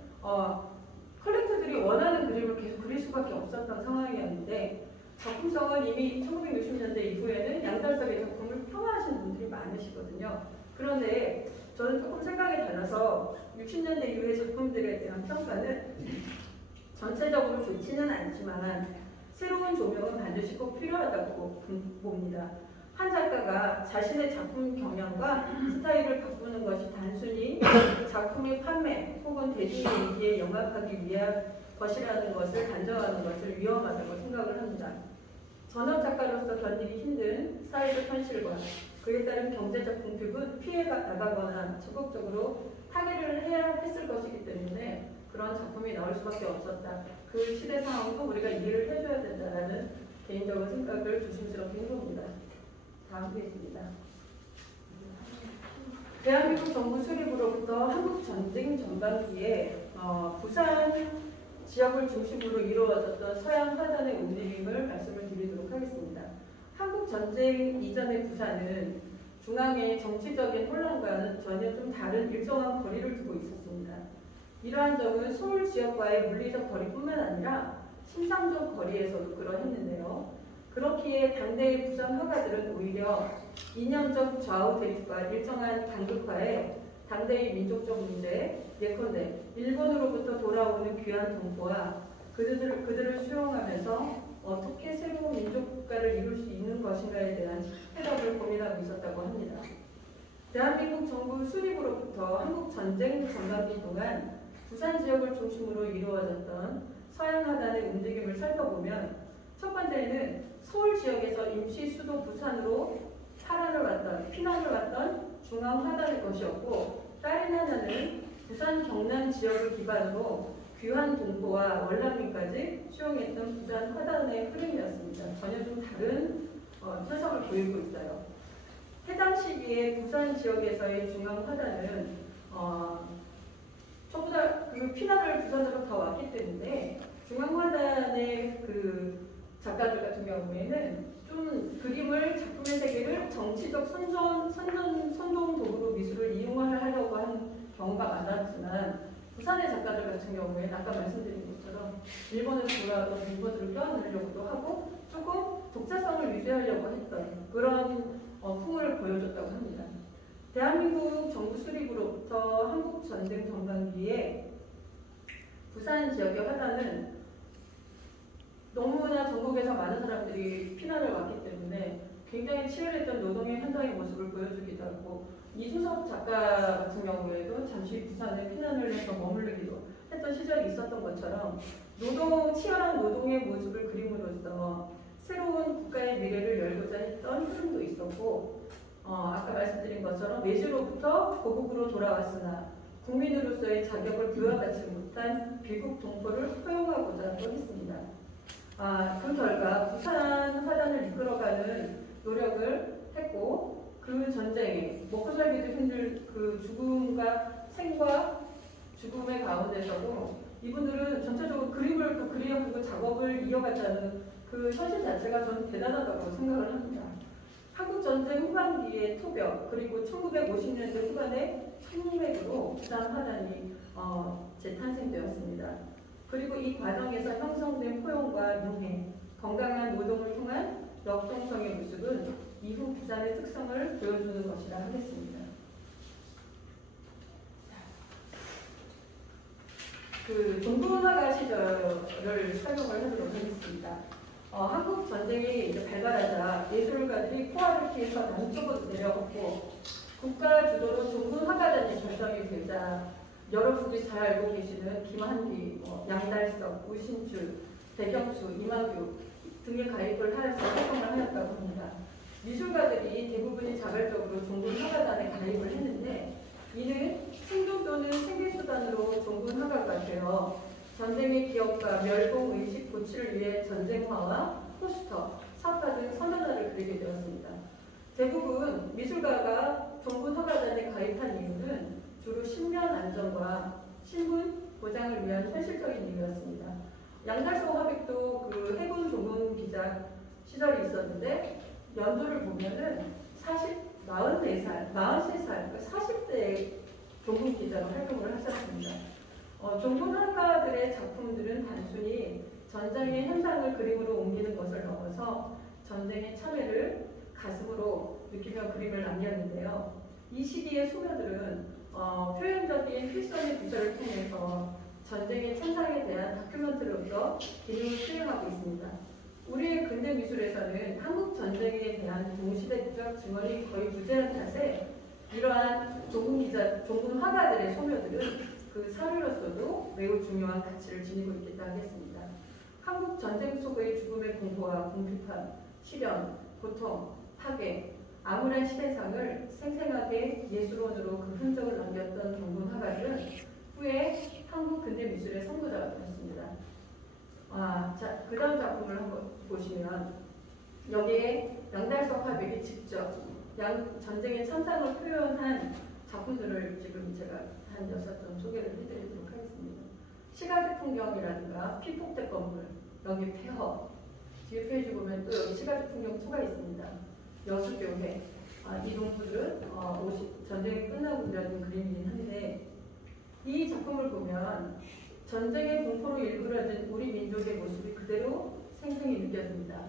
컬렉터들이 원하는 그림을 계속 그릴 수밖에 없었던 상황이었는데, 작품성은 이미 1960년대 이후에는 양달섭의 작품을 평가하시는 분들이 많으시거든요. 그런데 저는 조금 생각이 달라서 60년대 이후의 작품들에 대한 평가는 전체적으로 좋지는 않지만 새로운 조명은 반드시 꼭 필요하다고 봅니다. 한 작가가 자신의 작품 경향과 스타일을 바꾸는 것이 단순히 작품의 판매 혹은 대중의 인기에 영합하기 위한 것이라는 것을 단정하는 것을 위험하다고 생각을 합니다. 전업 작가로서 견디기 힘든 사회적 현실과 그에 따른 경제적 궁핍은 피해가 나가거나 적극적으로 타개를 해야 했을 것이기 때문에 그런 작품이 나올 수밖에 없었다. 그 시대 상황도 우리가 이해를 해줘야 된다는 개인적인 생각을 조심스럽게 해봅니다. 다음 페이지입니다. 대한민국 정부 수립으로부터 한국 전쟁 전반기에 부산 지역을 중심으로 이루어졌던 서양 화단의 움직임을 말씀을 드리도록 하겠습니다. 한국 전쟁 이전의 부산은 중앙의 정치적인 혼란과는 전혀 좀 다른 일정한 거리를 두고 있었습니다. 이러한 점은 서울 지역과의 물리적 거리뿐만 아니라 심상적 거리에서도 그러했는데요. 그렇기에 당대의 부산 화가들은 오히려 이념적 좌우 대립과 일정한 강극화에 당대의 민족적 문제, 예컨대 일본으로부터 돌아오는 귀한 동포와 그들을 수용하면서 어떻게 새로운 민족국가를 이룰 수 있는 것인가에 대한 해답을 고민하고 있었다고 합니다. 대한민국 정부 수립으로부터 한국 전쟁 전반기 동안 부산 지역을 중심으로 이루어졌던 서양 하단의 움직임을 살펴보면 첫 번째는 서울 지역에서 임시 수도 부산으로 피난을 왔던 중앙 하단의 것이었고, 다른 하나는 부산 경남 지역을 기반으로 귀한 동포와 월남민까지 수용했던 부산 화단의 흐름이었습니다. 전혀 좀 다른 해석을 보이고 있어요. 해당 시기에 부산 지역에서의 중앙 화단은 전부 다 그 피난을 부산으로 다 왔기 때문에 중앙 화단의 그 작가들 같은 경우에는 좀 그림을 작품의 세계를 정치적 선동 도구로 미술을 많았지만 부산의 작가들 같은 경우에는 아까 말씀드린 것처럼 일본에서 돌아왔던 멤버들을 껴안으려고도 하고 조금 독자성을 유지하려고 했던 그런 풍을 보여줬다고 합니다. 대한민국 정부 수립으로부터 한국 전쟁 전반기에 부산 지역의 화단은 너무나 전국에서 많은 사람들이 피난을 왔기 때문에 굉장히 치열했던 노동의 현장의 모습을 보여주기도 하고 이수섭 작가 같은 경우에도 잠시 부산에 피난을 해서 머무르기도 했던 시절이 있었던 것처럼 치열한 노동의 모습을 그림으로써 새로운 국가의 미래를 열고자 했던 흐름도 있었고 아까 말씀드린 것처럼 외주로부터 고국으로 돌아왔으나 국민으로서의 자격을 부여받지 못한 비국 동포를 포용하고자 했습니다. 그 결과 부산 화단을 이끌어가는 노력을 했고 그 전쟁에 먹고 살기도 힘들 그 죽음과 생과 죽음의 가운데서도 이분들은 전체적으로 그림을 또 그리고 작업을 이어갔다는 그 현실 자체가 저는 대단하다고 생각을 합니다. 한국 전쟁 후반기의 토벽 그리고 1950년대 후반의 총맥으로 부산 화단이 재탄생되었습니다. 그리고 이 과정에서 형성된 포용과 융해, 건강한 노동을 통한 역동성의 모습은 이후 부산의 특성을 보여주는 것이라 하겠습니다. 그 종군화가 시절을 설명을 해보도록 하겠습니다. 한국 전쟁이 이제 발발하자 예술가들이 포화를 피해서 남쪽으로 내려갔고 국가 주도로 종군화가단이 결성이 되자 여러분들이 잘 알고 계시는 김한기, 양달석, 우신줄, 백영수, 이만규 등의 가입을 하여서 활동을 하였다고 합니다. 미술가들이 대부분이 자발적으로 종군화가단에 가입을 했는데 이는 생존 또는 생계수단으로 종군화가가 되어 전쟁의 기억과 멸봉의식 고취를 위해 전쟁화와 포스터, 사파 등 선언화를 그리게 되었습니다. 대부분 미술가가 종군화가단에 가입한 이유는 주로 신변 안전과 신분 보장을 위한 현실적인 이유였습니다. 양달석 화백도 그 해군 조문 기자 시절이 있었는데 연도를 보면은 43살, 40대 조문 기자로 활동을 하셨습니다. 종군화가들의 작품들은 단순히 전쟁의 현장을 그림으로 옮기는 것을 넘어서 전쟁의 참회를 가슴으로 느끼며 그림을 남겼는데요. 이 시기의 소녀들은 표현적인 필선의 구설을 통해서 전쟁의 천상에 대한 다큐멘터리로서 기능을 수행하고 있습니다. 우리의 근대 미술에서는 한국 전쟁에 대한 동시대적 증언이 거의 무제한 탓에 이러한 종군 화가들의 소녀들은 그 사료로서도 매우 중요한 가치를 지니고 있겠다 하겠습니다. 한국 전쟁 속의 죽음의 공포와 궁핍함, 시련, 고통, 파괴, 암울한 시대상을 생생하게 예술원으로 그 흔적을 남겼던 종군 화가들은 후에 한국 근대 미술의 선구자가 되었습니다. 자, 그 다음 작품을 한번 보시면 여기에 양달석 화백이 직접 전쟁의 참상을 표현한 작품들을 지금 제가 한 6점 소개를 해드리도록 하겠습니다. 시가지 풍경이라든가 피폭대 건물, 여기 폐허, 뒤에 페이지 보면 또 여기 시가지 풍경 2가 있습니다. 여수교회, 이 농부들은 전쟁이 끝나고 그려진 그림이긴 한데 이 작품을 보면 전쟁의 공포로 일그러진 우리 민족의 모습이 그대로 생생히 느껴집니다.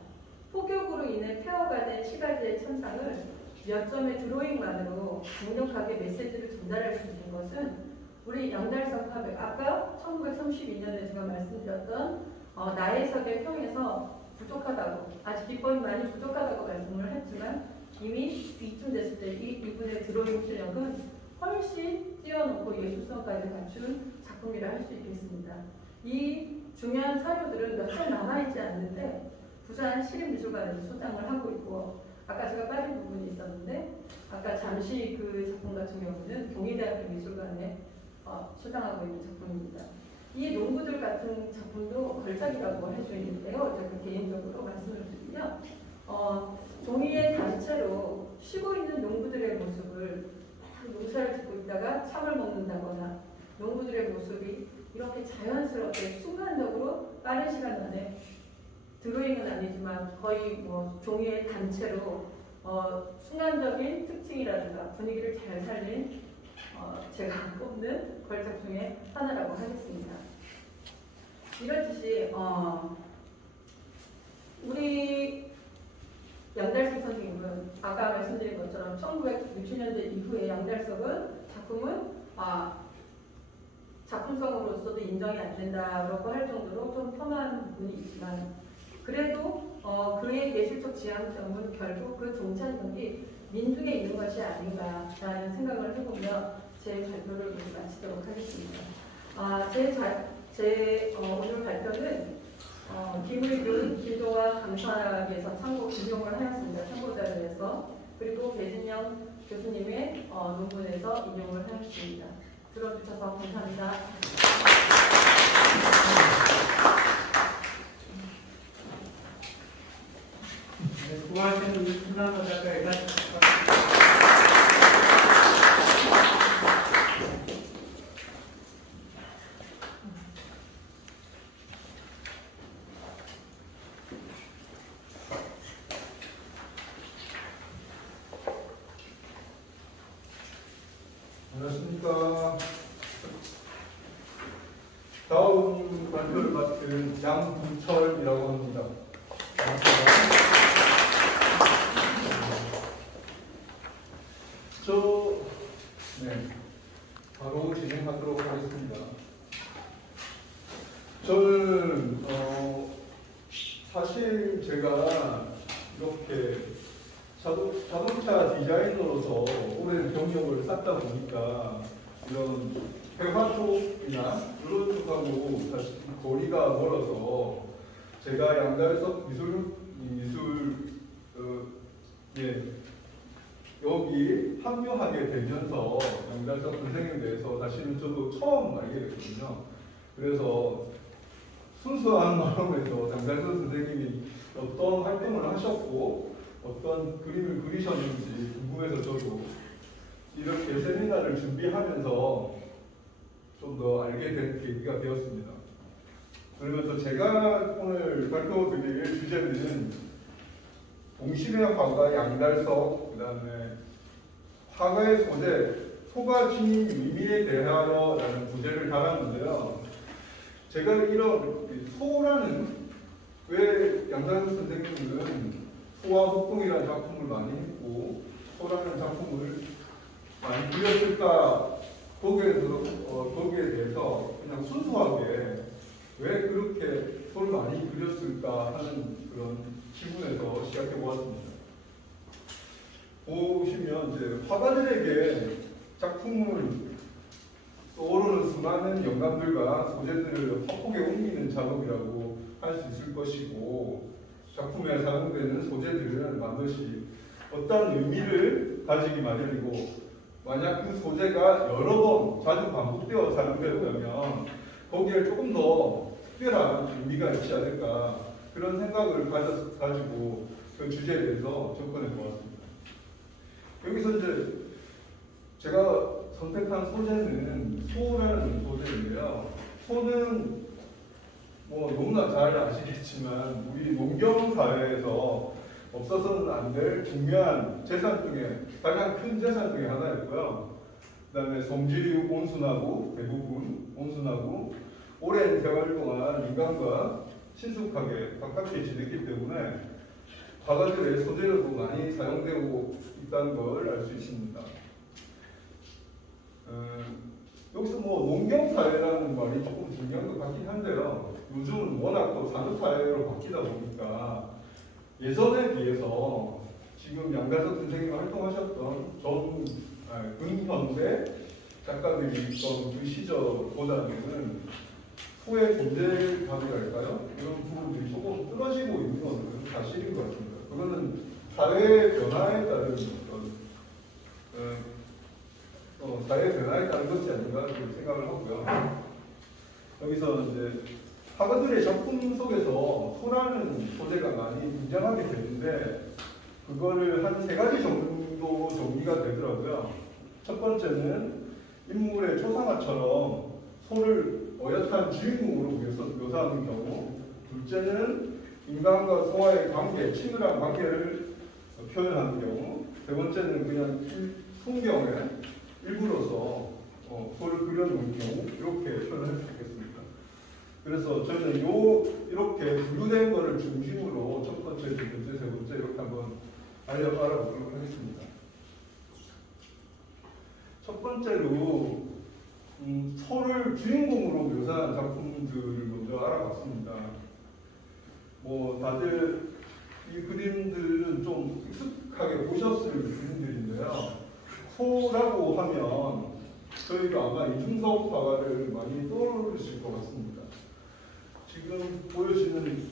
폭격으로 인해 폐허가 된 시가지의 천상을 몇 점의 드로잉만으로 강력하게 메시지를 전달할 수 있는 것은 우리 양달석 화백, 아까 1932년에 제가 말씀드렸던 나혜석의 평에서 부족하다고, 아직 기법이 많이 부족하다고 말씀을 했지만 이미 이쯤 됐을 때 이분의 드로잉 실력은 훨씬 뛰어놓고 예술성까지 갖춘 작품이라 할 수 있겠습니다. 이 중요한 사료들은 몇 점 남아있지 않는데 부산 시립미술관에서 소장을 하고 있고 아까 제가 빠진 부분이 있었는데 아까 잠시 그 작품 같은 경우는 경희대학교 미술관에 소장하고 있는 작품입니다. 이 농부들 같은 작품도 걸작이라고 할 수 있는데요. 제가 개인적으로 말씀을 드리면 종이의 단체로 쉬고 있는 농부들의 모습을 막 농사를 짓고 있다가 참을 먹는다거나 농부들의 모습이 이렇게 자연스럽게 순간적으로 빠른 시간 안에 드로잉은 아니지만 거의 종이의 단체로 순간적인 특징이라든가 분위기를 잘 살린 제가 뽑는 걸작 중에 하나라고 하겠습니다. 이렇듯이 우리 양달석 선생님은 아까 말씀드린 것처럼 1960년대 이후에 양달석은 작품성으로서도 인정이 안 된다라고 할 정도로 좀 폄하한 부분이 있지만 그래도 그의 예술적 지향점은 결국 그 종착역이 민중에 있는 것이 아닌가라는 생각을 해보며 제 발표를 모두 마치도록 하겠습니다. 제 오늘 발표는 김의균, 김동아 강사위에서 김용을 하였습니다. 참고자료에서. 그리고 배진영 교수님의 논문에서 인용을 하였습니다. 들어주셔서 감사합니다. 네, 수고하신 김남도 작가에게 안녕하십니까. 다음 발표를 맡은 양부철이라고 합니다. 반갑습니다. 바로 진행하도록 하겠습니다. 저는 사실 제가 이렇게 자동차 디자이너로서 오랜 경력을 쌓다 보니까 이런 회화 쪽이나 이런 쪽하고 사실 거리가 멀어서 제가 양달석 여기 합류하게 되면서 양달석 선생님에 대해서 사실은 저도 처음 알게 됐거든요. 그래서 순수한 마음에서 양달석 선생님이 어떤 활동을 하셨고 어떤 그림을 그리셨는지 궁금해서 저도 이렇게 세미나를 준비하면서 좀 더 알게 된 계기가 되었습니다. 그러면서 제가 오늘 발표드릴 주제는 동심의 화가 양달석, 그 다음에 화가의 소재, 소가 지닌 의미에 대하여라는 부제를 달았는데요. 제가 이런 소라는 왜 양달석 선생님은 소와 목동이라는 작품을 많이 했고 소라는 작품을 많이 그렸을까 거기에 대해서 그냥 순수하게 왜 그렇게 소를 많이 그렸을까 하는 그런 기분에서 시작해 보았습니다. 보시면 이제 화가들에게 작품을 떠오르는 수많은 영감들과 소재들을 화폭에 옮기는 작업이라고 할 수 있을 것이고 작품에 사용되는 소재들은 반드시 어떤 의미를 가지기 마련이고 만약 그 소재가 여러 번 자주 반복되어 사용되면 거기에 조금 더 특별한 의미가 있지 않을까 그런 생각을 가지고 그 주제에 대해서 접근해 보았습니다. 여기서 이제 제가 선택한 소재는 소라는 소재인데요. 소는 뭐 너무나 잘 아시겠지만 우리 농경 사회에서 없어서는 안 될 중요한 재산 중에 가장 큰 재산 중에 하나였고요. 그 다음에 성질이 온순하고 대부분 온순하고 오랜 생활 동안 인간과 친숙하게 가깝게 지냈기 때문에 화가들의 소재로도 많이 사용되고 있다는 걸 알 수 있습니다. 여기서 뭐 농경사회라는 말이 조금 중요한 것 같긴 한데요. 요즘은 워낙 또 산업사회로 바뀌다 보니까 예전에 비해서 지금 양달석 선생님이 활동하셨던 근현대 작가들이 있던 그 시절보다는 소의 존재감이랄까요? 이런 부분들이 조금 떨어지고 있는 것은 사실인 것 같습니다. 그거는 사회의 변화에 따른 사회의 변화에 따른 것이 아닌가 그렇게 생각을 하고요. 여기서 이제 화가들의 작품 속에서 소라는 소재가 많이 등장하게 되는데 그거를 한 3가지 정도 정리가 되더라고요. 첫 번째는 인물의 초상화처럼 소를 어엿한 주인공으로 묘사하는 경우, 둘째는 인간과 소와의 관계, 친밀한 관계를 표현하는 경우, 세 번째는 그냥 풍경에 일부러서 소를 그려놓은 경우 이렇게 표현할 수 있겠습니다. 그래서 저는 이렇게 분류된 거를 중심으로 첫 번째, 두 번째, 세 번째 이렇게 한번 알아보도록 하겠습니다. 첫 번째로 소를 주인공으로 묘사한 작품들을 먼저 알아봤습니다. 뭐 다들 이 그림들은 좀 익숙하게 보셨을 그림들인데요. 소라고 하면 저희가 아마 이중섭 화가를 많이 떠오르실 것 같습니다. 지금 보여지는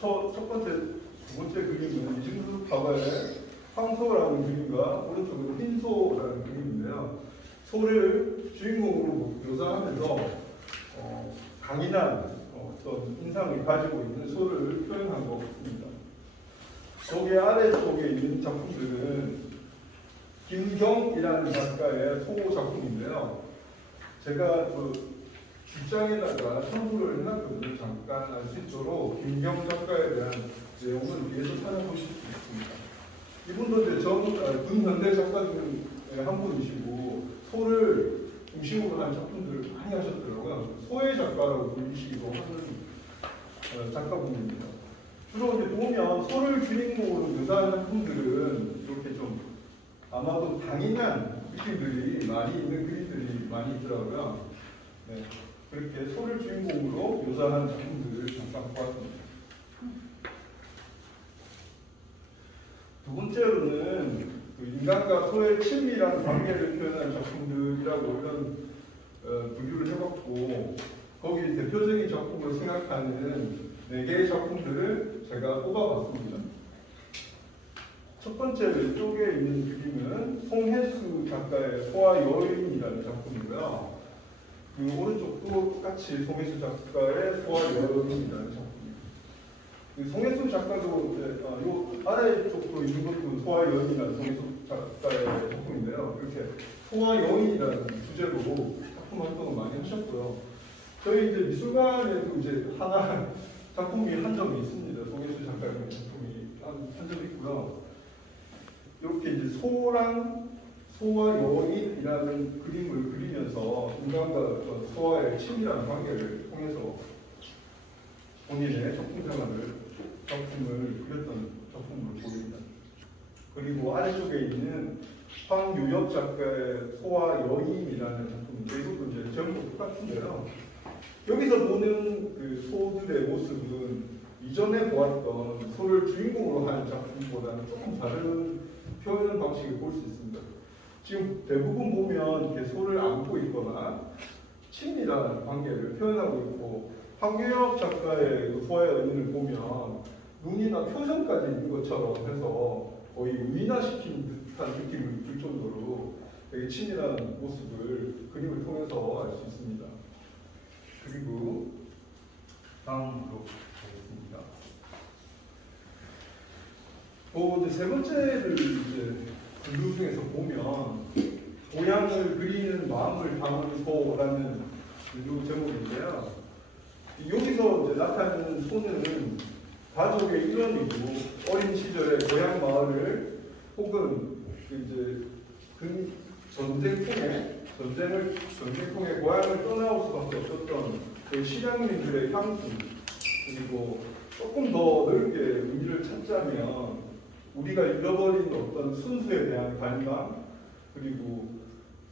첫 번째, 두 번째 그림은 이중섭 화가의 황소라는 그림과 오른쪽으로 흰소라는 그림인데요. 소를 주인공으로 묘사하면서 강인한 어떤 인상을 가지고 있는 소를 표현한 것 같습니다. 여기 아래쪽에 있는 작품들은 김경이라는 작가의 소 작품인데요. 제가 그 뒷장에다가 첨부를 해놨거든요. 잠깐 알 수 있도록 김경 작가에 대한 내용을 위해서 찾아보실 수 있습니다. 이분도 이제 근현대 작가 중에 한 분이시고 소를 중심으로 한 작품들을 많이 하셨더라고요. 소의 작가라고 불리시기도 하는 작가분입니다. 주로 이제 보면 소를 주인공으로 묘사하는 작품들은 이렇게 좀 아마도 강인한 느낌들이 많이 있는 그림들이 많이 있더라고요. 네, 그렇게 소를 주인공으로 묘사하는 작품들을 잠깐 보았습니다. 두 번째로는 그 인간과 소의 친밀한 관계를 표현한 작품들이라고 이런 분류를 해봤고, 거기 대표적인 작품으로 생각하는 4개의 작품들을 제가 뽑아봤습니다. 첫 번째 왼쪽에 있는 그림은 송혜수 작가의 소와 여인이라는 작품이고요. 그 오른쪽도 똑같이 송혜수 작가의 소와 여인이라는 작품입니다. 그 송혜수 작가도 요 아래쪽으로 있는 것도 소와 여인이라는 송혜수 작가의 작품인데요. 이렇게 소와 여인이라는 주제로 작품 활동을 많이 하셨고요. 저희 이제 미술관에도 이제 하나 작품이 한 점이 있습니다. 송혜수 작가의 작품이 한 점이 있고요. 이렇게 이제 소와 여인이라는 그림을 그리면서 인간과 소와의 친밀한 관계를 통해서 본인의 작품을 그렸던 작품으로 보입니다. 그리고 아래쪽에 있는 황유엽 작가의 소와 여인이라는 작품인데 이것도 이제 전부 똑같은데요. 여기서 보는 그 소들의 모습은 이전에 보았던 소를 주인공으로 하는 작품보다는 조금 다른 표현 방식을 볼 수 있습니다. 지금 대부분 보면 이렇게 소를 안고 있거나 친밀한 관계를 표현하고 있고, 황유엽 작가의 그 소와 여인을 보면 눈이나 표정까지 있는 것처럼 해서 거의 의인화시킨 듯한 느낌을 줄 정도로 되게 친밀한 모습을 그림을 통해서 알 수 있습니다. 그리고 다음으로 가겠습니다. 이제 세 번째를 이제 분류 중에서 보면 고향을 그리는 마음을 담은 소라는 분류 제목인데요. 여기서 이제 나타나는 소는 가족의 일원이고 어린 시절에 고향 마을을 혹은 이제 그 전쟁을 통해 고향을 떠나올 수밖에 없었던 그 실향민들의 향수, 그리고 조금 더 넓게 의미를 찾자면 우리가 잃어버린 어떤 순수에 대한 갈망, 그리고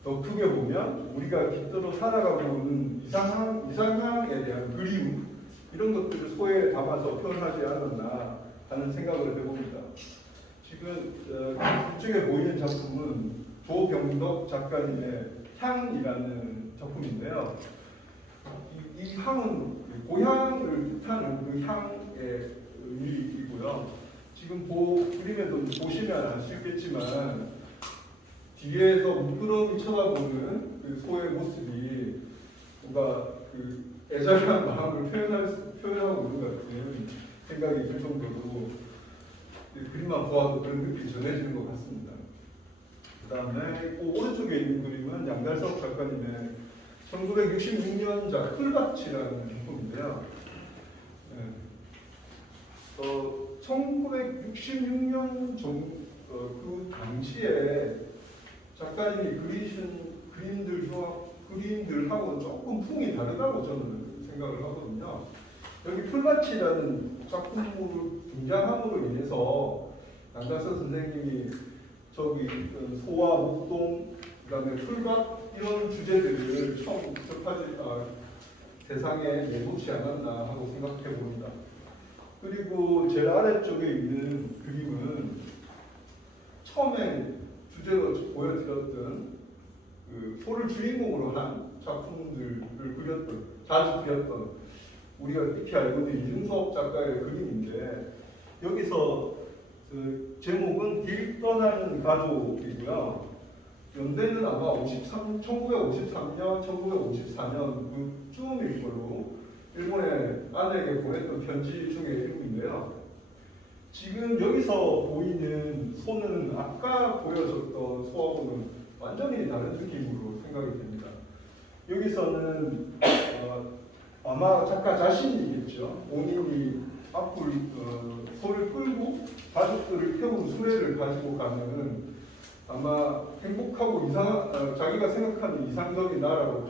더 크게 보면 우리가 깃들어 살아가고 있는 이상향에 대한 그리움, 이런 것들을 소에 담아서 표현하지 않았나 하는 생각을 해봅니다. 지금 이쪽에 보이는 작품은 조병덕 작가님의 향이라는 작품인데요. 이 향은 고향을 뜻하는 그 향의 의미이고요. 지금 그림에도 보시면 알 수 있겠지만 뒤에서 물끄러미 쳐다보는 그 소의 모습이 뭔가 그 애절한 마음을 표현하고 있는 것 같은 생각이 들 정도로 그림만 보아도 그런 느낌이 전해지는 것 같습니다. 그 다음에 오른쪽에 있는 그림은 양달석 작가님의 1966년작 풀밭이라는 작품인데요. 1966년 그 당시에 작가님이 그리신 그림들하고 조금 풍이 다르다고 저는 생각을 하거든요. 여기 풀밭이라는 작품으로 등장함으로 인해서 양달서 선생님이 저기 소와 목동, 그다음에 풀밭 이런 주제들을 처음 세상에 내놓지 않았나 하고 생각해 봅니다. 그리고 제일 아래쪽에 있는 그림은 처음에 주제로 보여드렸던 그 소를 주인공으로 한 작품들을 자주 그렸던 우리가 익히 알고 있는 이중섭 작가의 그림인데, 여기서 그 제목은 길 떠나는 가족이고요. 연대는 아마 1953년, 1954년 그쯤일 걸로 일본의 아내에게 보냈던 편지 중에 일부인데요. 지금 여기서 보이는 소는 아까 보여줬던 소하고는 완전히 다른 느낌으로 생각이 됩니다. 여기서는 아마 작가 자신이겠죠. 본인이 앞을 소를 끌고 가족들을 태운 수레를 가지고 가는, 아마 행복하고 자기가 생각하는 이상적인 나라로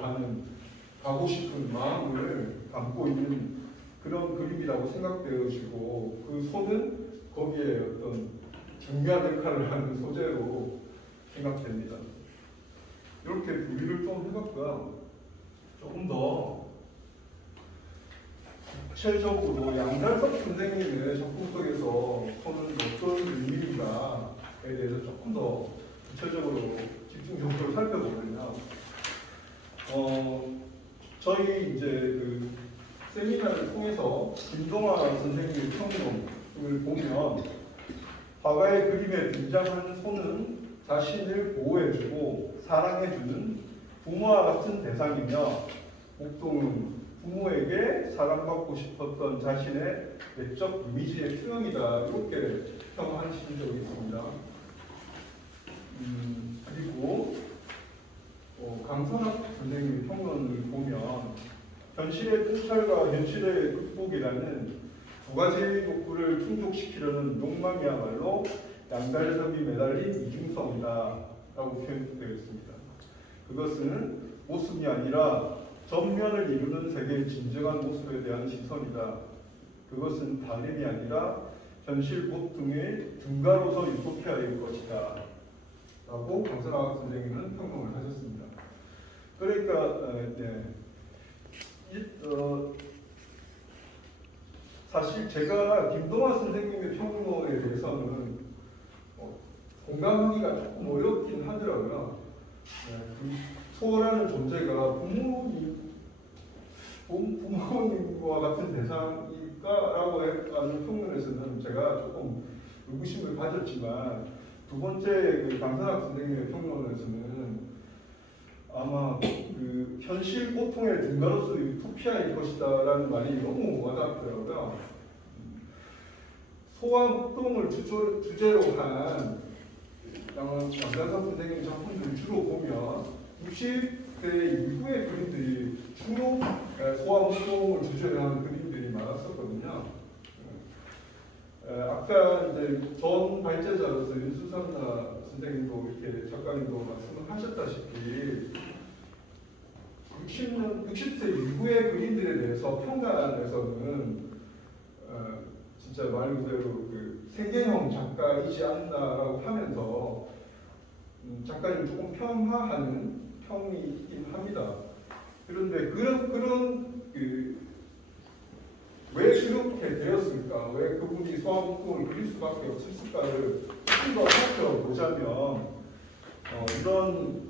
가고 싶은 마음을 담고 있는 그런 그림이라고 생각되어지고, 그 소는 거기에 어떤 중요한 역할을 하는 소재로 생각됩니다. 이렇게 분리를 좀 해봤고요. 조금 더 구체적으로 양달섭 선생님의 작품 속에서 소는 어떤 의미인가에 대해서 조금 더 구체적으로 집중적으로 살펴보면요. 저희 이제 그 세미나를 통해서 김동화 선생님의 평론을 보면, 화가의 그림에 등장하는 소는 자신을 보호해주고 사랑해주는 부모와 같은 대상이며, 목동은 부모에게 사랑받고 싶었던 자신의 내적 이미지의 표현이다, 이렇게 평하신 적이 있습니다. 그리고 강선학 선생님의 평론을 보면, 현실의 통찰과 현실의 극복이라는 두 가지 욕구를 충족시키려는 욕망이야말로 양달섭이 매달린 이중성이다 라고 표현되어 있습니다. 그것은 모습이 아니라 전면을 이루는 세계의 진정한 모습에 대한 시선이다. 그것은 다름이 아니라 현실 보통의 등가로서 유토피아일 것이다 라고 강선학 선생님은 평론을 하셨습니다. 그러니까 사실 제가 김동화 선생님의 평론에 대해서는 공감하기가 조금 어렵긴 하더라고요. 그 소라는 존재가 부모님과 같은 대상일까라고 하는 평론에서는 제가 조금 의구심을 가졌지만, 두 번째 그 강선학 선생님의 평론에서는 아마 그 현실 고통의 등가로서 유토피아일 것이다라는 말이 너무 와닿더라고요. 소와 목동을 주제로 한 양달섭 선생님 작품들을 주로 보면 60대 이후의 그림들이 주로 소와 목동을 주제로 하는 그림들이 많았었거든요. 아까 이제 전 발제자로서 윤수삼나 선생님도 이렇게 작가님도 말씀을 하셨다시피 60세 이후의 그림들에 대해서 평가에서는 진짜 말 그대로 그 세계형 작가이지 않나라고 하면서 작가님 조금 폄하하는 평이긴 합니다. 그런데 그런 왜 그렇게 되었을까? 왜 그분이 소와 목동을 그릴 수밖에 없었을까를 조금 더 살펴보자면 이런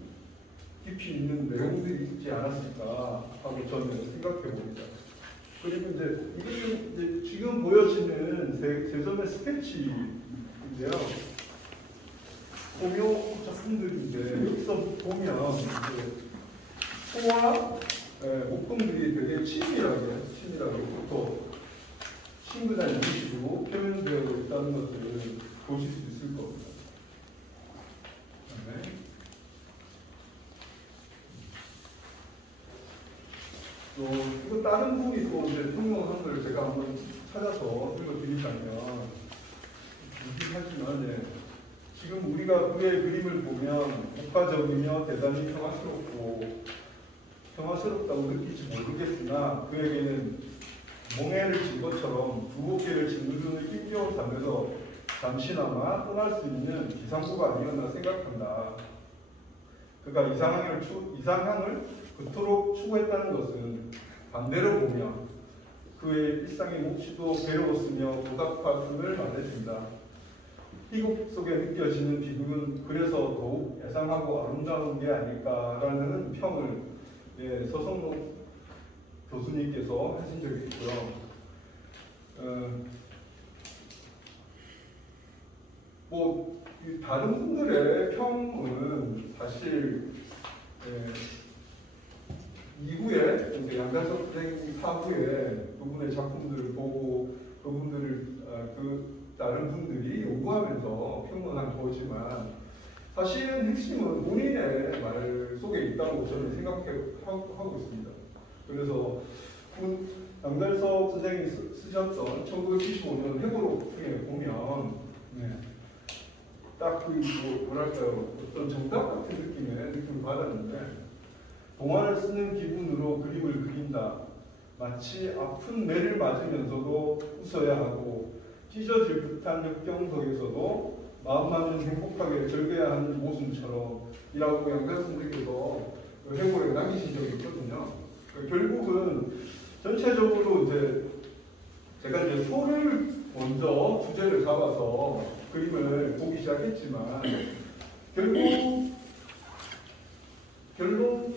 깊이 있는 내용들이 있지 않았을까 하고 저는 생각해 봅니다. 그리고 이것은 지금 보여지는 세 점의 스케치인데요. 공요 작품들인데, 여기서 보면 소와 목동들이 되게 친밀하게 또 친근한 이미지로 표현되어 있다는 것을 보실 수 있을 겁니다. 네. 이거 다른 분이 또 이제 평론한 걸 제가 한번 찾아서 읽어드리자면, 하지만 지금 우리가 그의 그림을 보면 국가적이며 대단히 평화스럽다고 느낄지 모르겠으나 그에게는 몽해를 진 것처럼 두 어깨를 짓누르는 힘겨운 삶에서 잠시나마 떠날 수 있는 기상구가 아니었나 생각한다. 그가 이상향을 그토록 추구했다는 것은 반대로 보면 그의 일상의 몫이도 괴로웠으며 고달팠음을 말해준다. 희곡 속에 느껴지는 비극은 그래서 더욱 애상하고 아름다운 게 아닐까라는 평을 서성록 교수님께서 하신 적이 있고요. 뭐 다른 분들의 평은 사실 이후에 양달섭 선생님 사후에 그분의 작품들을 보고 그분들을 다른 분들이 연구하면서 평론한 거지만 사실은 핵심은 본인의 말 속에 있다고 저는 생각하고 있습니다. 그래서 양달섭 선생님이 쓰셨던 1995년 회고록에 보면 딱 뭐랄까요, 어떤 정답 같은 느낌을 받았는데, 동화를 쓰는 기분으로 그림을 그린다. 마치 아픈 매를 맞으면서도 웃어야 하고 찢어질 듯한 역경 속에서도 마음만은 행복하게 즐겨야 하는 모습처럼 이라고 양달 선생님께서 회고에 남기신 적이 있거든요. 결국은 전체적으로 제가 소를 먼저 주제를 잡아서 그림을 보기 시작했지만 결론을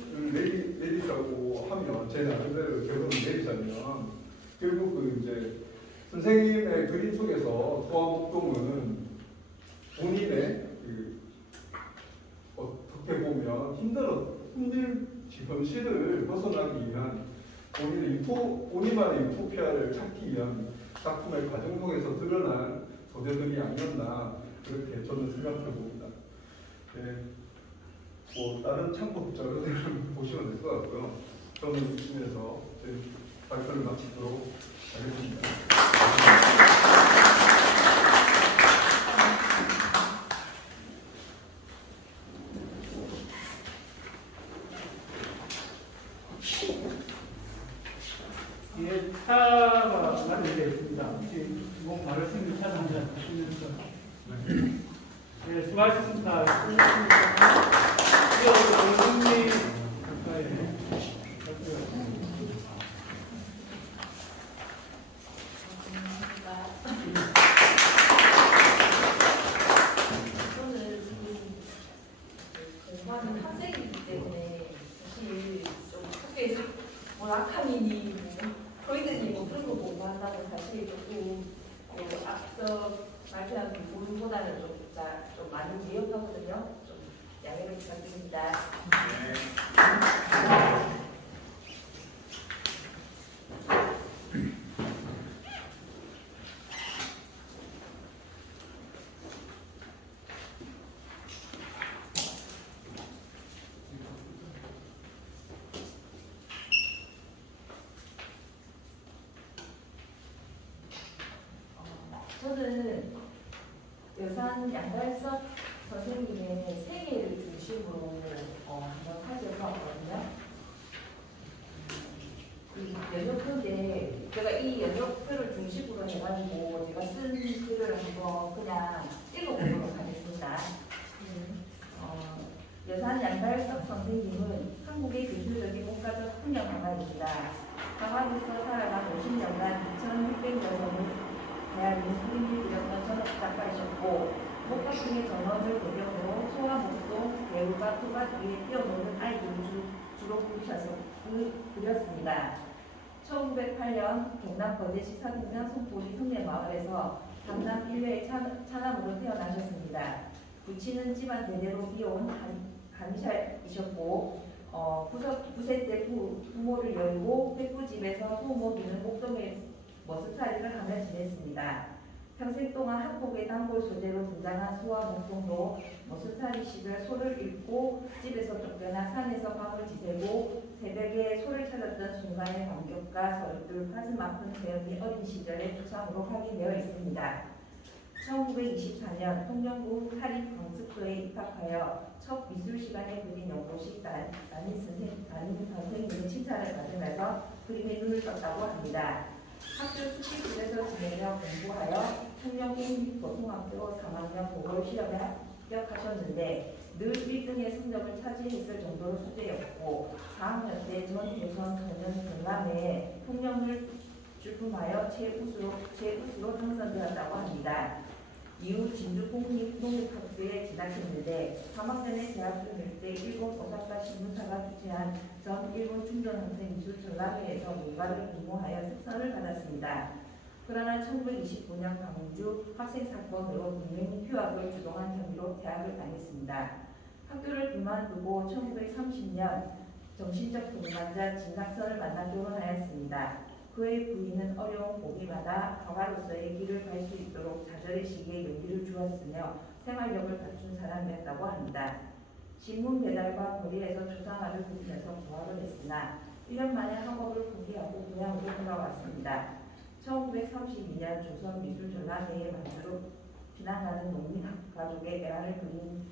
내리라고 하면 제 나름대로 결론을 내리자면 결국 선생님의 그림 속에서 소아목동은 본인의 어떻게 보면 힘들지 현실을 벗어나기 위한 본인만의 유토피아를 찾기 위한 작품의 과정 속에서 드러난 소재들이 아니었나 그렇게 저는 생각해 봅니다. 뭐 다른 참고 자료들을 보시면 될 것 같고요. 저는 이쯤에서 제 발표를 마치도록 하겠습니다. 뒤에 차가 마련되어 있습니다. 혹시 뭐 바로 생긴 차를 한잔 하시면서 네, 수고하셨습니다. 이어서 공부하는 학생이기 때문에 사실 좀 학교에서 뭐 라카니니 프로이드니 그런 거 공부한다는 사실 조금 앞서 발표한 부분보다는 좀 많이 미흡하거든요. 좀 양해를 부탁드립니다. 저는 여산 양달섭 선생님의 생애를 중심으로 한번 살펴보았거든요. 이 연역표인데 제가 이 연역표를 중심으로 해가지고 제가 쓴 글을 한번 그냥 읽어보도록 하겠습니다. 여산 양달섭 선생님은 한국의 기술적인 목가적 풍경가입니다. 강화도에서 살아간 50년간 2,600여성을 대한 민수인을 그렸던 전업 작가이셨고 목가풍의 전원을 배경으로 소와 목동, 배우가 토밭 위에 뛰어노는 아이들을 주로 그렸습니다. 1908년 경남 거제시 사등면 송포리 성내마을에서 강남 1회 차남으로 태어나셨습니다. 부친은 집안 대대로 이어온 간이샤이셨고 부세 때 부모를 열고 백부집에서 소모기는 목동에 머슴살이를 하며 지냈습니다. 평생 동안 한국의 단골 소재로 등장한 소와 목동도 머슴살이 시절 소를 잃고 집에서 쫓겨나 산에서 밤을 지새고 새벽에 소를 찾았던 순간의 감격과 설득, 가슴 아픈 체험이 어린 시절의 추상으로 확인되어 있습니다. 1924년 통영구 사립광스초에 입학하여 첫 미술 시간에 그린 연꽃이 담임 선생님의 칭찬을 받으면서 그림에 눈을 떴다고 합니다. 학교 숙식실에서 지내며 공부하여 통영구 국립고등학교 3학년 보궐 시험에 합격하셨는데 늘 1등의 성적을 차지했을 정도로 수재였고 4학년 때 전 대선 전년 경남에 통영을 출품하여 최우수로 당선되었다고 합니다. 이후 진주국립농립학교에 진학했는데 3학년에 대학 다닐 때 일본 오사카 신문사가 주최한 전 일본 중전학생 미술 전람회에서 문가를 공모하여 특선을 받았습니다. 그러나 1929년 광주 학생 사건으로 분명히 휴학을 주동한 혐의로 대학을 다녔습니다. 학교를 그만두고 1930년 정신적 동반자 진학선을 만나 결혼하였습니다. 그의 부인은 어려운 고비마다 화가로서의 길을 갈 수 있도록 자절의 시기에 용기를 주었으며 생활력을 갖춘 사람이었다고 합니다. 신문 배달과 거리에서 초상화를 그리면서 부활을 했으나 1년 만에 학업을 포기하고 고향으로 돌아왔습니다. 1932년 조선미술전람회에 만주로 피난하는 농민가족의 애환을 그린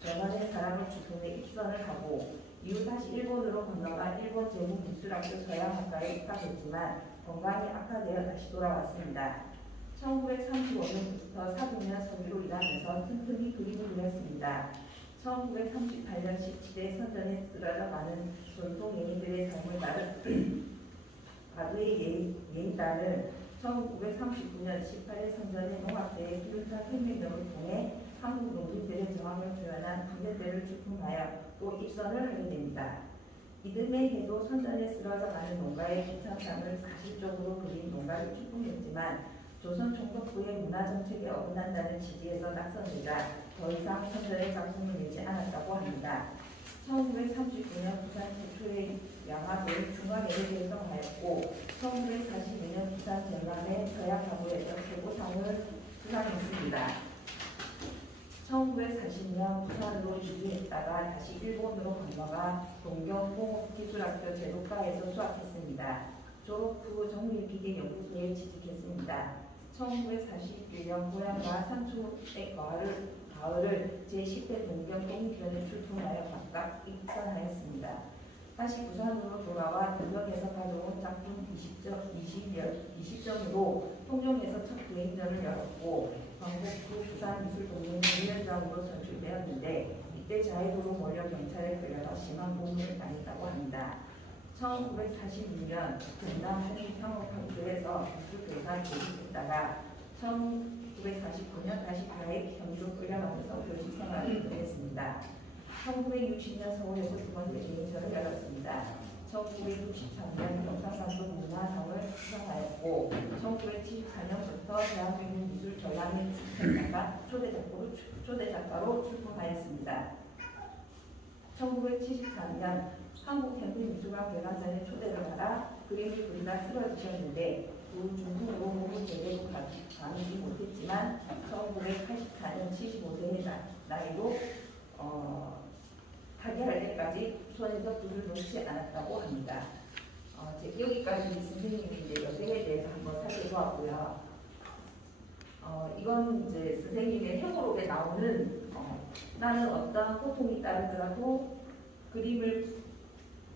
전원의 사랑을 주품에 입선을 하고 이후 다시 일본으로 건너가 일본 제국미술학교 서양학과에 입학했지만 건강이 악화되어 다시 돌아왔습니다. 1935년부터 사도면 서기로 일하면서 틈틈이 그림을 그렸습니다. 1938년 17대 선전에 쓰러져 많은 전통 예인들의 삶을 따른 가두의 예인단을 1939년 18일 선전의 농악대의 기름차 혁명을 통해 한국 농민들의 정황을 표현한 강변대를 출품하여 또 입선을 하게 됩니다. 이듬해 해도 선전에 쓰러져 가는 농가의 비참함을 사실적으로 그린 농가를 출품했지만 조선 총독부의 문화정책에 어긋난다는 취지에서 낙선되자 더 이상 선전의 작품을 내지 않았다고 합니다. 1939년 부산 최초의 양화도의 중앙회를 결성하였고 1942년 부산 전남의 서양화구에서 최고상을 수상했습니다. 1940년 부산으로 이주했다가 다시 일본으로 건너가 동경공업기술학교 제독과에서 수학했습니다. 졸업 후 정밀기계연구소에 취직했습니다. 1941년 고향과 산초의 가을을 제10회 동경공익위원회 출품하여 각각 입선하였습니다. 다시 부산으로 돌아와 동경에서 가져온 작품 20점으로 통영에서 첫 대행전을 열었고 광복후 부산미술동맹 위원장으로 선출되었는데 이때 자해도로 몰려 경찰에 끌려가 심한 고문을 당했다고 합니다. 1946년 경남 한국창업학교에서 미술교사 교직했다가 1949년 다시 가해 혐의로 끌려가면서 교직 생활을 끝냈습니다. 1960년 서울에서 두 번째 대행전을 열었습니다. 1963년 경상남도 문화상을 수상하였고 1974년부터 대한민국 미술 전람회 출판사가 초대작가로 출품하였습니다. 1974년 한국현대미술관 개관단에 초대를 받아 그림을 그리다 쓰러지셨는데 그 중풍으로 몸을 제대로 가누지 못했지만 1984년 75세의 나이로 타계할 때까지 손에서 붓을 놓지 않았다고 합니다. 여기까지 선생님이 이제 여생에 대해서 한번 살펴보았고요. 이건 이제 선생님의 회고록에 나오는 나는 어떤 고통이 따르더라도 그림을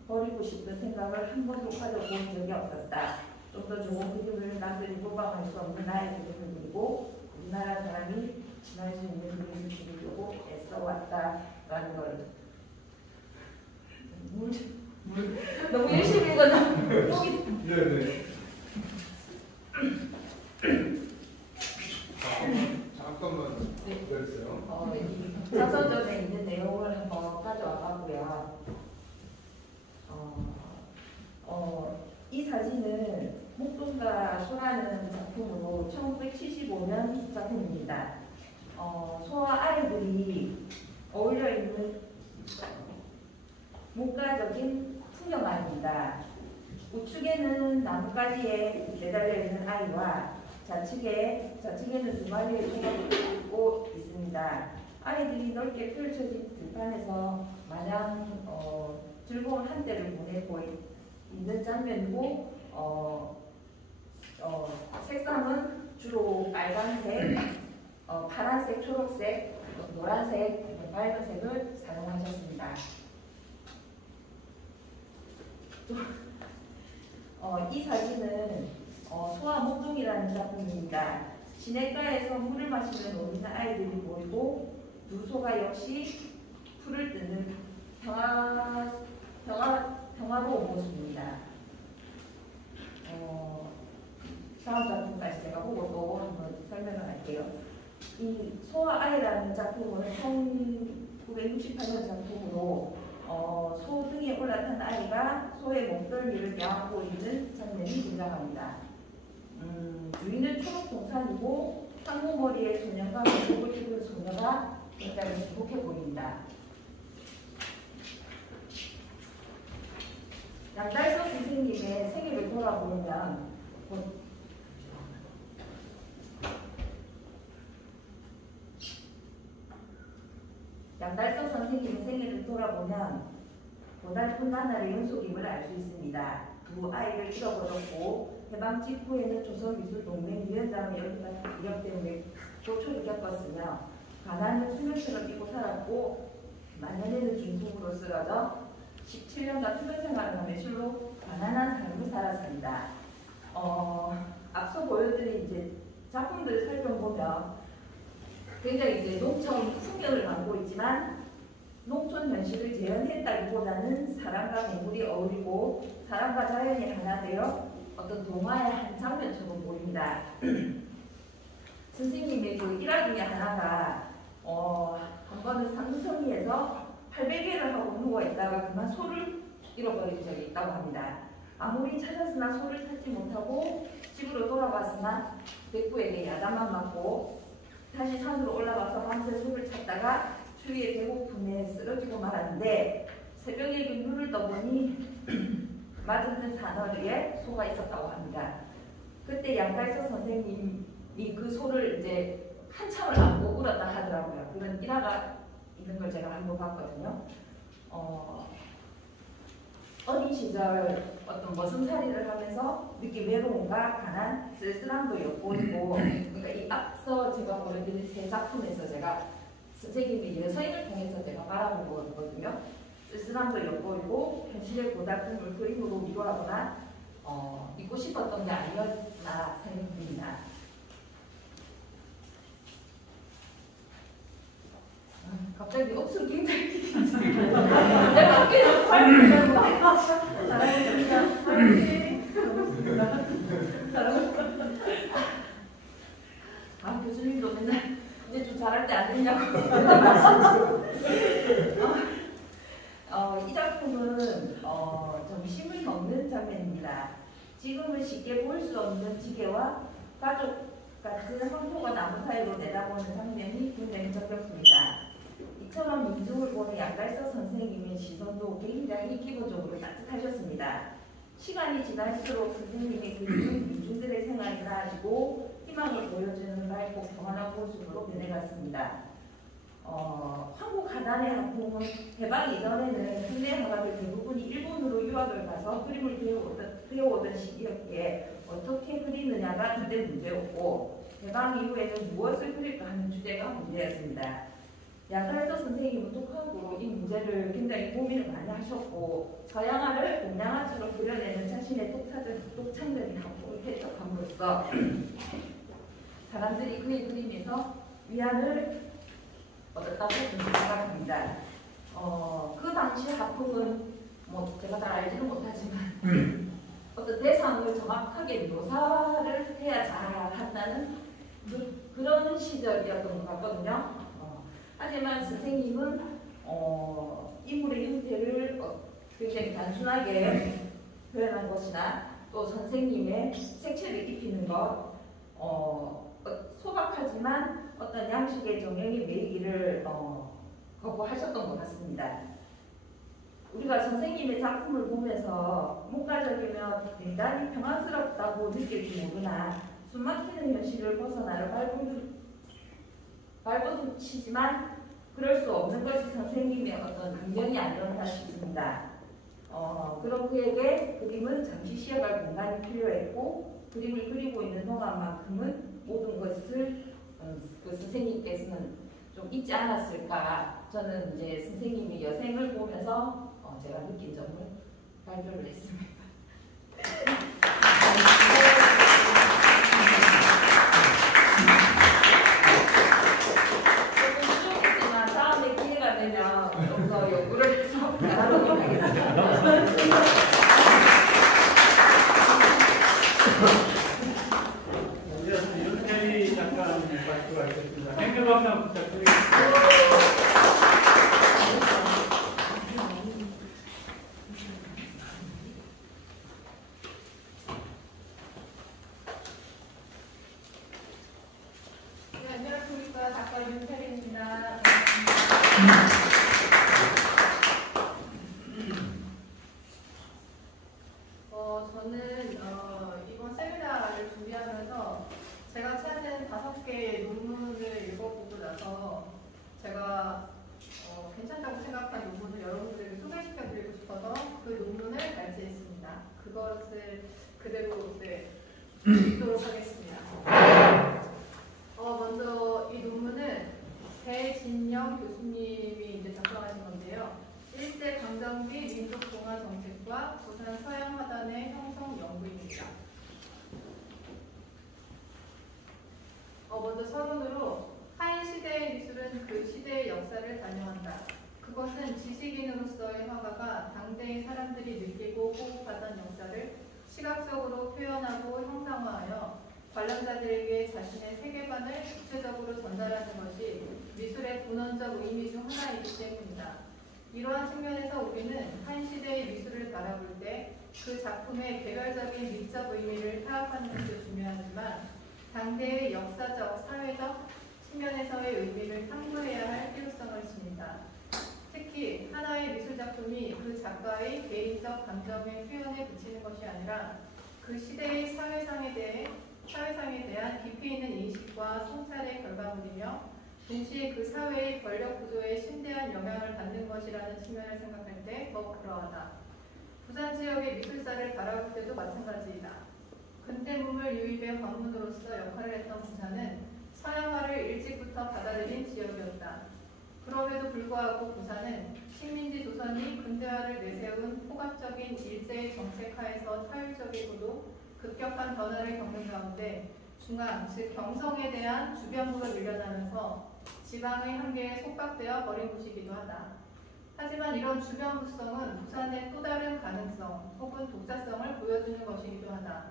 버리고 싶은 생각을 한 번도 가져본 적이 없었다. 좀 더 좋은 그림을 남들이 모방할 수 없는 나의 그림을 그리고 우리나라 사람이 지날 수 있는 그림을 그리려고 애써왔다라는 걸 너무 열심히 읽었나? 네네. 잠깐만 기다리세요. 이 사서전에 있는 내용을 한번 가져와봤고요. 이 사진은 목동과 소라는 작품으로 1975년 작품입니다. 소와 아이들이 어울려 있는 문가적인 풍경화입니다. 우측에는 나뭇가지에 매달려 있는 아이와 좌측에는 두 마리의 소가 입고 있습니다. 아이들이 넓게 펼쳐진 들판에서 마냥 즐거운 한때를 보내고 있는 장면이고 색상은 주로 빨간색, 파란색, 초록색, 노란색, 밝은 색을 사용하셨습니다. 이 사진은 소아 목동이라는 작품입니다. 시냇가에서 물을 마시며 노는 아이들이 보이고 두 소가 역시 풀을 뜯는 평화로운 모습입니다. 다음 작품까지 제가 보고 또 한번 설명을 할게요. 이 소와 아이라는 작품은 1968년 작품으로 소 등에 올라탄 아이가 소의 목덜미를 껴안고 있는 장면이 등장합니다. 주인은 초록 동산이고 상고머리의 소녀가 목을 입은 소녀가 굉장히 행복해 보입니다. 양달석 선생님의 생애를 돌아보면 양달석 선생님의 생애를 돌아보면 고달픈 나날의 연속임을 알 수 있습니다. 두 아이를 잃어버렸고 해방 직후에는 조선미술동맹위원장의 이력 때문에 고초를 겪었으며 가난을 수면처럼 입고 살았고 만년에는 중풍으로 쓰러져 17년간 투병 생활을 하며 실로 가난한 삶을 살았습니다. 앞서 보여드린 이제 작품들을 살펴보면 굉장히 이제 농촌 풍경을 담고 있지만 농촌 현실을 재현했다기보다는 사람과 동물이 어울리고 사람과 자연이 하나 되어 어떤 동화의 한 장면처럼 보입니다. 선생님의 그 일화 중에 하나가 한 번은 산두성리에서 800일을 하고 누워있다가 그만 소를 잃어버린 적이 있다고 합니다. 아무리 찾았으나 소를 찾지 못하고 집으로 돌아왔으나 백부에게 야단만 맞고 다시 산으로 올라가서 밤새 소를 찾다가 추위에 배고픔에 쓰러지고 말았는데 새벽에 눈을 떠보니 맞은편 산허리에 소가 있었다고 합니다. 그때 양달석 선생님이 그 소를 이제 한참을 안고 울었다 하더라고요. 그런 일화가 있는 걸 제가 한번 봤거든요. 어린 시절 어떤 머슴살이를 하면서 느낀 외로움과 가난, 쓸쓸함도 엿보이고, 그러니까 이 앞서 제가 보여드린 세 작품에서 제가 선생님이 여서인을 통해서 제가 바라보고 있거든요. 쓸쓸함도 엿보이고 현실의 고달픔을 그림으로 위로하거나 잊고 싶었던 게 아니었나 생각됩니다. 갑자기 억수로 굉장히 내가 어깨에 발을 교수님도 맨날 이제 좀 잘할 때 안 되냐고. 이 작품은 점심을 먹는 장면입니다. 지금은 쉽게 볼 수 없는 지게와 가족 같은 황토가 나무 사이로 내다보는 장면이 굉장히 적극입니다. 이처럼 민중을 보는 양달석 선생님의 시선도 굉장히 기본적으로 따뜻하셨습니다. 시간이 지날수록 선생님의 그림은 민중들의 생활이 나아지고 희망을 보여주는 밝고 평안한 모습으로 변해갔습니다. 한국 하단의 학부모는 해방 이전에는 국내 화가들 대부분이 일본으로 유학을 가서 그림을 배워오던 시기였기에 어떻게 그리느냐가 주된 문제였고 해방 이후에는 무엇을 그릴까 하는 주제가 문제였습니다. 양달석 선생님은 독학으로 이 문제를 굉장히 고민을 많이 하셨고 서양화를 동양화처럼 그려내는 자신의 독창적인 학폭을 해석함으로써 사람들이 그의 그림에서 위안을 얻었다고 생각합니다. 그 당시 학폭은 뭐 제가 잘 알지는 못하지만 어떤 대상을 정확하게 묘사를 해야 잘한다는 그런 시절이었던 것 같거든요. 하지만 선생님은 인물의 형태를 굉장히 단순하게 표현한 것이나 또 선생님의 색채를 입히는 것 소박하지만 어떤 양식의 정형의 매기를 거부하셨던 것 같습니다. 우리가 선생님의 작품을 보면서 문과적이며 대단히 평안스럽다고 느낄지 모르나 숨막히는 현실을 벗어나려 발버둥치지만 그럴 수 없는 것이 선생님의 어떤 운명이 아니었나 싶습니다. 그런 그에게 그림은 잠시 쉬어갈 공간이 필요했고 그림을 그리고 있는 동안만큼은 모든 것을 그 선생님께서는 좀 잊지 않았을까. 저는 이제 선생님의 여생을 보면서 제가 느낀 점을 발표를 했습니다. 조금 다음에 기회가 되면 좀 더 연구를 해서 나누도록 하겠습니다. 윤태희 약간 발표하겠습니다. 행정박사 부탁드리겠습니다. 네, 안녕하십니까. 작가 윤태리입니다. 저는 이번 세미나를 준비하면서 제가 찾은 5개의 논문을 읽어보고 나서 제가 괜찮다고 생각한 논문을 여러분들에게 소개시켜드리고 싶어서 그 논문을 발제했습니다. 그것을 그대로 읽도록 하겠습니다. 먼저 이 논문은 배진영 교수님이 이제 작성하신 건데요. 일제 강점기 민족 동화 정책과 부산 서양 화단의 형성 연구입니다. 먼저 서론으로 한 시대의 미술은 그 시대의 역사를 반영한다. 그것은 지식인으로서의 화가가 당대의 사람들이 느끼고 호흡하던 역사를 시각적으로 표현하고 형상화하여 관람자들에게 자신의 세계관을 구체적으로 전달하는 것이 미술의 본원적 의미 중 하나이기 때문이다. 이러한 측면에서 우리는 한 시대의 미술을 바라볼 때 그 작품의 개별적인 미적 의미를 파악하는 것도 중요하지만 당대의 역사적, 사회적 측면에서의 의미를 탐구해야 할 필요성을 지닌다. 특히 하나의 미술작품이 그 작가의 개인적 감정의 표현에 그치는 것이 아니라 그 시대의 사회상에 대한 깊이 있는 인식과 성찰의 결과물이며 동시에 그 사회의 권력 구조에 심대한 영향을 받는 것이라는 측면을 생각할 때 더욱 그러하다. 부산 지역의 미술사를 바라볼 때도 마찬가지이다. 근대문물 유입의 관문으로서 역할을 했던 부산은 서양화를 일찍부터 받아들인 지역이었다. 그럼에도 불구하고 부산은 식민지 조선이 근대화를 내세운 포괄적인 일제의 정책하에서 사회적이고도 급격한 변화를 겪는 가운데 중앙, 즉 경성에 대한 주변부로 밀려나면서 지방의 한계에 속박되어 버린 곳이기도 하다. 하지만 이런 주변부성은 부산의 또 다른 가능성 혹은 독자성을 보여주는 것이기도 하다.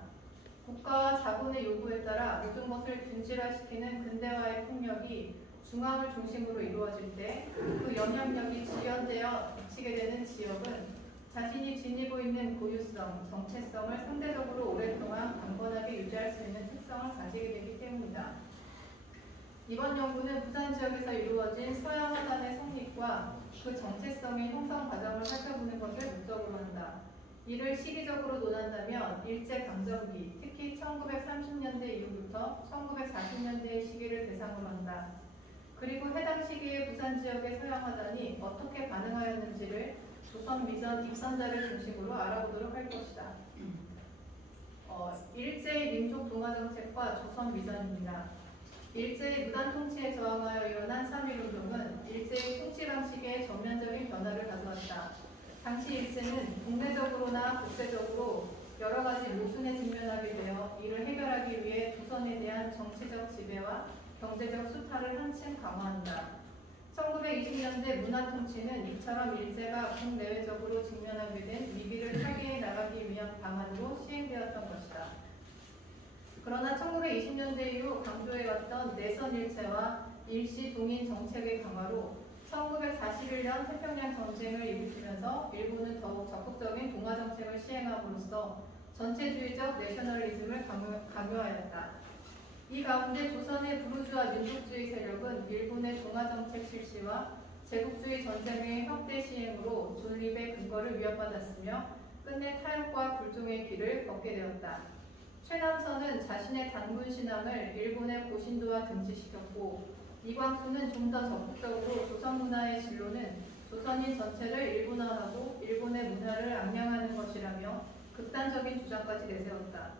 국가와 자본의 요구에 따라 모든 것을 균질화시키는 근대화의 폭력이 중앙을 중심으로 이루어질 때 그 영향력이 지연되어 미치게 되는 지역은 자신이 지니고 있는 고유성, 정체성을 상대적으로 오랫동안 강건하게 유지할 수 있는 특성을 가지게 되기 때문이다. 이번 연구는 부산 지역에서 이루어진 서양 화단의 성립과 그 정체성의 형성 과정을 살펴보는 것을 목적으로 한다. 이를 시기적으로 논한다면 일제강점기, 특히 1930년대 이후부터 1940년대의 시기를 대상으로 한다. 그리고 해당 시기의 부산 지역의 서양 화단이 어떻게 반응하였는지를 조선 미전 입선자를 중심으로 알아보도록 할 것이다. 일제의 민족 동화 정책과 조선 미전입니다. 일제의 무단 통치에 저항하여 일어난 3.1운동은 일제의 통치 방식에 전면적인 변화를 가져왔다. 당시 일제는 국내적으로나 국제적으로 여러 가지 모순에 직면하게 되어 이를 해결하기 위해 조선에 대한 정치적 지배와 경제적 수탈을 한층 강화한다. 1920년대 문화통치는 이처럼 일제가 국내외적으로 직면하게 된 위기를 타개해 나가기 위한 방안으로 시행되었던 것이다. 그러나 1920년대 이후 강조해왔던 내선 일체와 일시 동인 정책의 강화로 1941년 태평양 전쟁을 일으키면서 일본은 더욱 적극적인 동화 정책을 시행함으로써 전체주의적 내셔널리즘을 강요하였다. 이 가운데 조선의 부르주아 민족주의 세력은 일본의 동화 정책 실시와 제국주의 전쟁의 확대 시행으로 존립의 근거를 위협받았으며 끝내 타협과 불종의 길을 걷게 되었다. 최남선은 자신의 단군 신앙을 일본의 고신도와 등치시켰고 이광수는 좀 더 적극적으로 조선 문화의 진로는 조선인 전체를 일본화하고 일본의 문화를 암양하는 것이라며 극단적인 주장까지 내세웠다.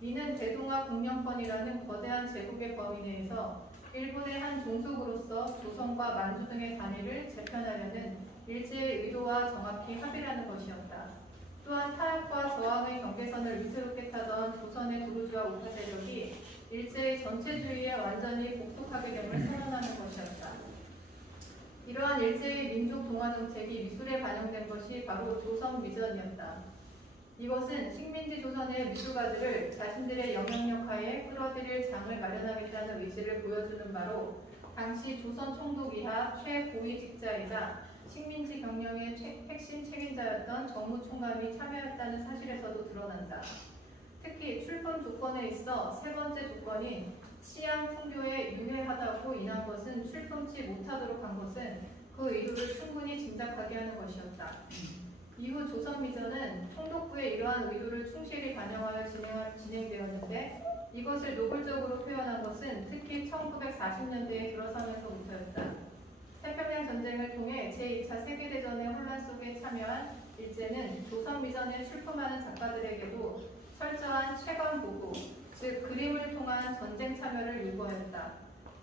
이는 대동아 국영권이라는 거대한 제국의 범위 내에서 일본의 한 종속으로서 조선과 만주 등의 단위를 재편하려는 일제의 의도와 정확히 합의라는 것이었다. 또한 타협과 저항의 경계선을 위태롭게 타던 조선의 부르주아 우파 세력이 일제의 전체주의에 완전히 복속하게 됨을 선언하는 것이었다. 이러한 일제의 민족 동화 정책이 미술에 반영된 것이 바로 조선 미전이었다. 이것은 식민지 조선의 미술가들을 자신들의 영향력 하에 끌어들일 장을 마련하겠다는 의지를 보여주는 바로 당시 조선 총독 이하 최고위직자이자 식민지 경영의 핵심 책임자였던 정무총감이 참여했다는 사실에서도 드러난다. 특히 출품 조건에 있어 세 번째 조건인 치안 풍교에 유해하다고 인한 것은 출품치 못하도록 한 것은 그 의도를 충분히 짐작하게 하는 것이었다. 이후 조선미전은 총독부의 이러한 의도를 충실히 반영하여 진행되었는데 이것을 노골적으로 표현한 것은 특히 1940년대에 들어서면서부터였다. 태평양 전쟁을 통해 제2차 세계대전의 혼란 속에 참여한 일제는 조선미전에 출품하는 작가들에게도 철저한 채광 보고, 즉 그림을 통한 전쟁 참여를 요구하였다.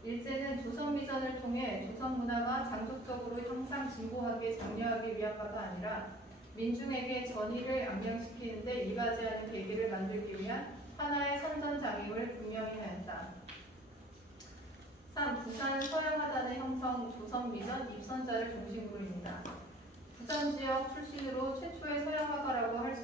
일제는 조선미전을 통해 조선 문화가 장족적으로 항상 진보하게 장려하기 위한 바가 아니라 민중에게 전의를 암양시키는 데 이바지하는 계기를 만들기 위한 하나의 선전장임을 분명히 하였다. 3. 부산은 서양화단의 형성 조선미전 입선자를 중심으로입니다. 부산 지역 출신으로 최초의 서양화가라고 할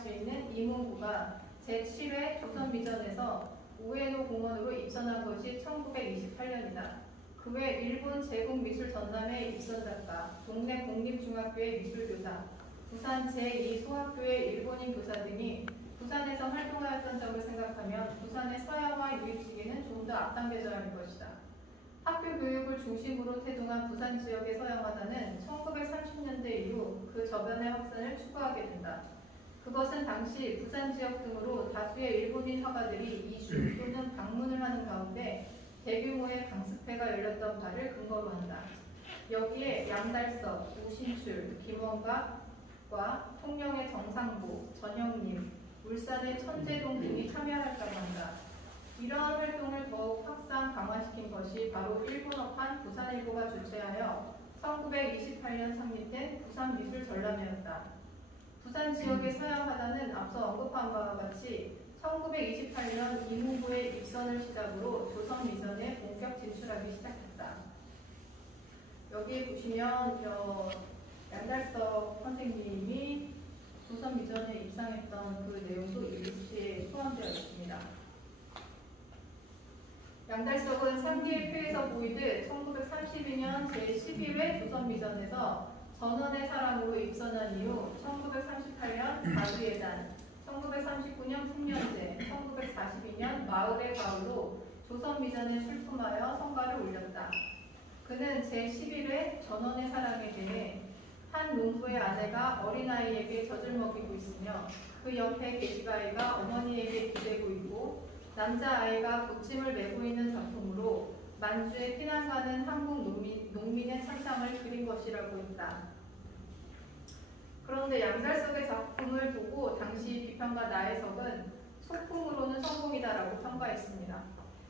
수 있는 이문구가 제7회 조선미전에서 우에노 공원으로 입선한 것이 1928년이다. 그 외 일본 제국미술전남의 입선작가, 동네 공립중학교의 미술교사, 부산 제2소학교의 일본인 교사 등이 부산에서 활동하였던 점을 생각하면 부산의 서양화 유입 시기는 좀 더 앞당겨져야 할 것이다. 학교 교육을 중심으로 태동한 부산 지역의 서양화단은 1930년대 이후 그 저변의 확산을 추구하게 된다. 그것은 당시 부산 지역 등으로 다수의 일본인 화가들이 이주 또는 방문을 하는 가운데 대규모의 강습회가 열렸던 바를 근거로 한다. 여기에 양달석, 우신출, 김원각과 통영의 정상보, 전형님, 울산의 천재동 등이 참여했다고 한다. 이러한 활동을 더욱 확산 강화시킨 것이 바로 일본어판 부산일보가 주최하여 1928년 창립된 부산미술전람회였다. 부산 지역의 서양화단은 앞서 언급한 바와 같이 1928년 이문구의 입선을 시작으로 조선미전에 본격 진출하기 시작했다. 여기 보시면 양달석 선생님이 조선미전에 입상했던 그 내용도 이 리스트에 포함되어 있습니다. 양달석은 3기의 표에서 보이듯 1932년 제12회 조선미전에서 전원의 사람으로 입선한 이후 1938년 가두예단, 1939년 풍년제, 1942년 마을의 가을로 조선미전에 출품하여 성과를 올렸다. 그는 제11회 전원의 사랑에 대해 한 농부의 아내가 어린아이에게 젖을 먹이고 있으며 그 옆에 계집아이가 어머니에게 기대고 있고 남자아이가 보침을 메고 있는 작품으로 만주에 피난 가는 한국 농민의 참상을 그린 것이라고 했다. 그런데 양달석의 작품을 보고 당시 비평가 나혜석은 소품으로는 성공이다라고 평가했습니다.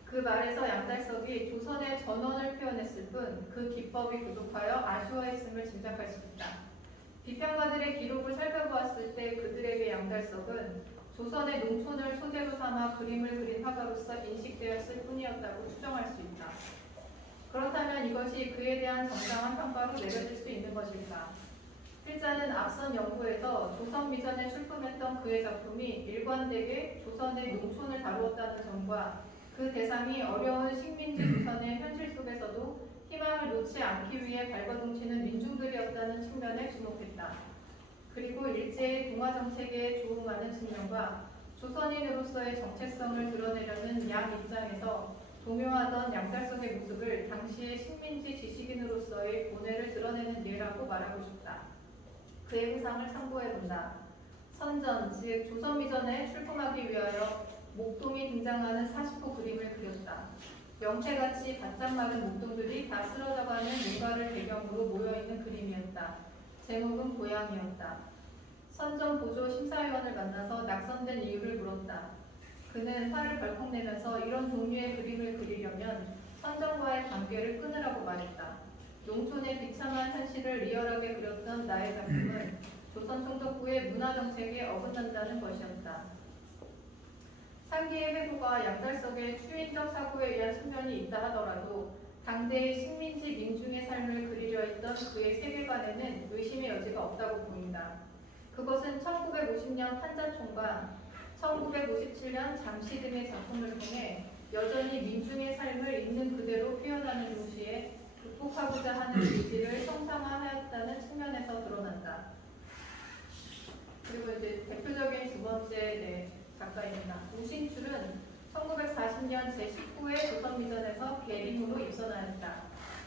그 말에서 양달석이 조선의 전원을 표현했을 뿐 그 기법이 부족하여 아쉬워했음을 짐작할 수 있다. 비평가들의 기록을 살펴보았을 때 그들에게 양달석은 조선의 농촌을 소재로 삼아 그림을 그린 화가로서 인식되었을 뿐이었다고 추정할 수 있다. 그렇다면 이것이 그에 대한 정당한 평가로 내려질 수 있는 것일까? 필자는 앞선 연구에서 조선미전에 출품했던 그의 작품이 일관되게 조선의 농촌을 다루었다는 점과 그 대상이 어려운 식민지 조선의 현실 속에서도 희망을 놓지 않기 위해 발버둥치는 민중들이었다는 측면에 주목했다. 그리고 일제의 동화정책에 조응하는 측면과 조선인으로서의 정체성을 드러내려는 양 입장에서 동요하던 양달석의 모습을 당시의 식민지 지식인으로서의 고뇌를 드러내는 예라고 말하고 싶다. 그의 회상을 참고해본다. 선전, 즉 조선미전에 출품하기 위하여 목동이 등장하는 40호 그림을 그렸다. 명태같이 바짝 마른 목동들이 다 쓰러져가는 농가를 배경으로 모여있는 그림이었다. 제목은 고향이었다. 선전 보조 심사위원을 만나서 낙선된 이유를 물었다. 그는 화를 벌컥 내면서 이런 종류의 그림을 그리려면 선정과의 관계를 끊으라고 말했다. 농촌의 비참한 현실을 리얼하게 그렸던 나의 작품은 조선 총독부의 문화정책에 어긋난다는 것이었다. 상기의 회고가 양달석의 추인적 사고에 의한 측면이 있다 하더라도 당대의 식민지 민중의 삶을 그리려 했던 그의 세계관에는 의심의 여지가 없다고 보인다. 그것은 1950년 판자촌과 1957년 잠시 등의 작품을 통해 여전히 민중의 삶을 있는 그대로 표현하는 동시에 극복하고자 하는 의지를 성상화하였다는 측면에서 드러난다. 그리고 이제 대표적인 두 번째 작가입니다. 우신출은 1940년 제19회 조선미전에서 계림으로 입선하였다.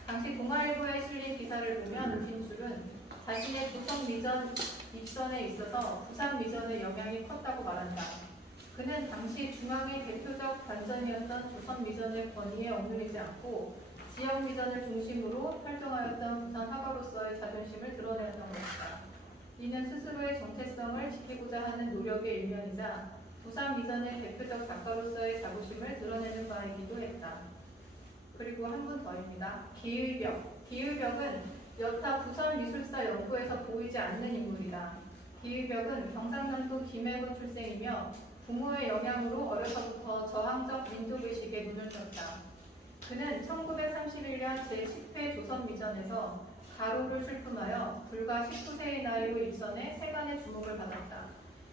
당시 동아일보에 실린 기사를 보면 우신출은 자신의 조선미전 입선에 있어서 부산미전의 영향이 컸다고 말한다. 그는 당시 중앙의 대표적 반전이었던 조선미전의 권위에 얽매이지 않고 지역미전을 중심으로 활동하였던 부산 화가로서의 자존심을 드러내었던 것이다. 이는 스스로의 정체성을 지키고자 하는 노력의 일면이자 부산미전의 대표적 작가로서의 자부심을 드러내는 바이기도 했다. 그리고 한 분 더입니다. 기의벽. 기의벽은 여타 부산미술사 연구에서 보이지 않는 인물이다. 기의벽은 경상남도 김해군 출생이며 부모의 영향으로 어려서부터 저항적 민족의식에 눈을 떴다. 그는 1931년 제10회 조선미전에서 가로를 출품하여 불과 19세의 나이로 입선해 세간의 주목을 받았다.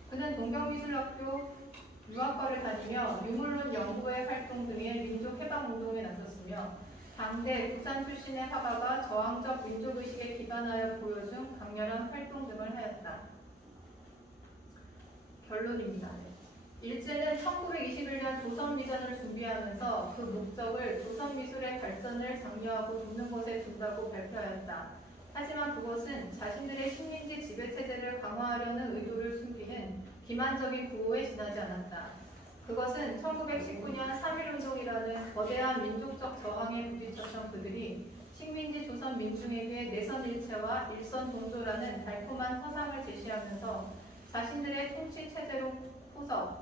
그는 동경미술학교 유학과를 다니며 유물론 연구회 활동 등의 민족해방운동에 나섰으며 당대 부산 출신의 화가가 저항적 민족의식에 기반하여 보여준 강렬한 활동 등을 하였다. 결론입니다. 일제는 1921년 조선미전을 준비하면서 그 목적을 조선미술의 발전을 장려하고 돕는 것에 둔다고 발표하였다. 하지만 그것은 자신들의 식민지 지배체제를 강화하려는 의도를 숨기는 기만적인 구호에 지나지 않았다. 그것은 1919년 3.1운동이라는 거대한 민족적 저항에 부딪혔던 그들이 식민지 조선 민중에게 내선일체와 일선동조라는 달콤한 허상을 제시하면서 자신들의 통치체제로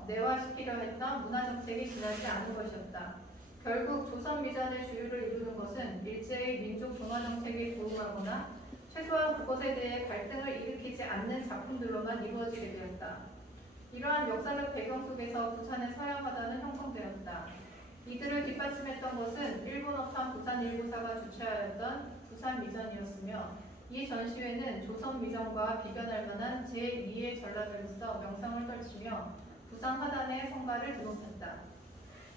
내화시키려 했던 문화정책이 지나지 않은 것이었다. 결국 조선미전의 주요를 이루는 것은 일제의 민족 동화정책에 도움하거나 최소한 그것에 대해 갈등을 일으키지 않는 작품들로만 이루어지게 되었다. 이러한 역사적 배경 속에서 부산의 서양화단은 형성되었다. 이들을 뒷받침했던 것은 일본어판 부산일보사가 주최하였던 부산미전이었으며 이 전시회는 조선미전과 비견할 만한 제2의 전략으로서 명성을 떨치며 부산화단의 성과를 드높였다.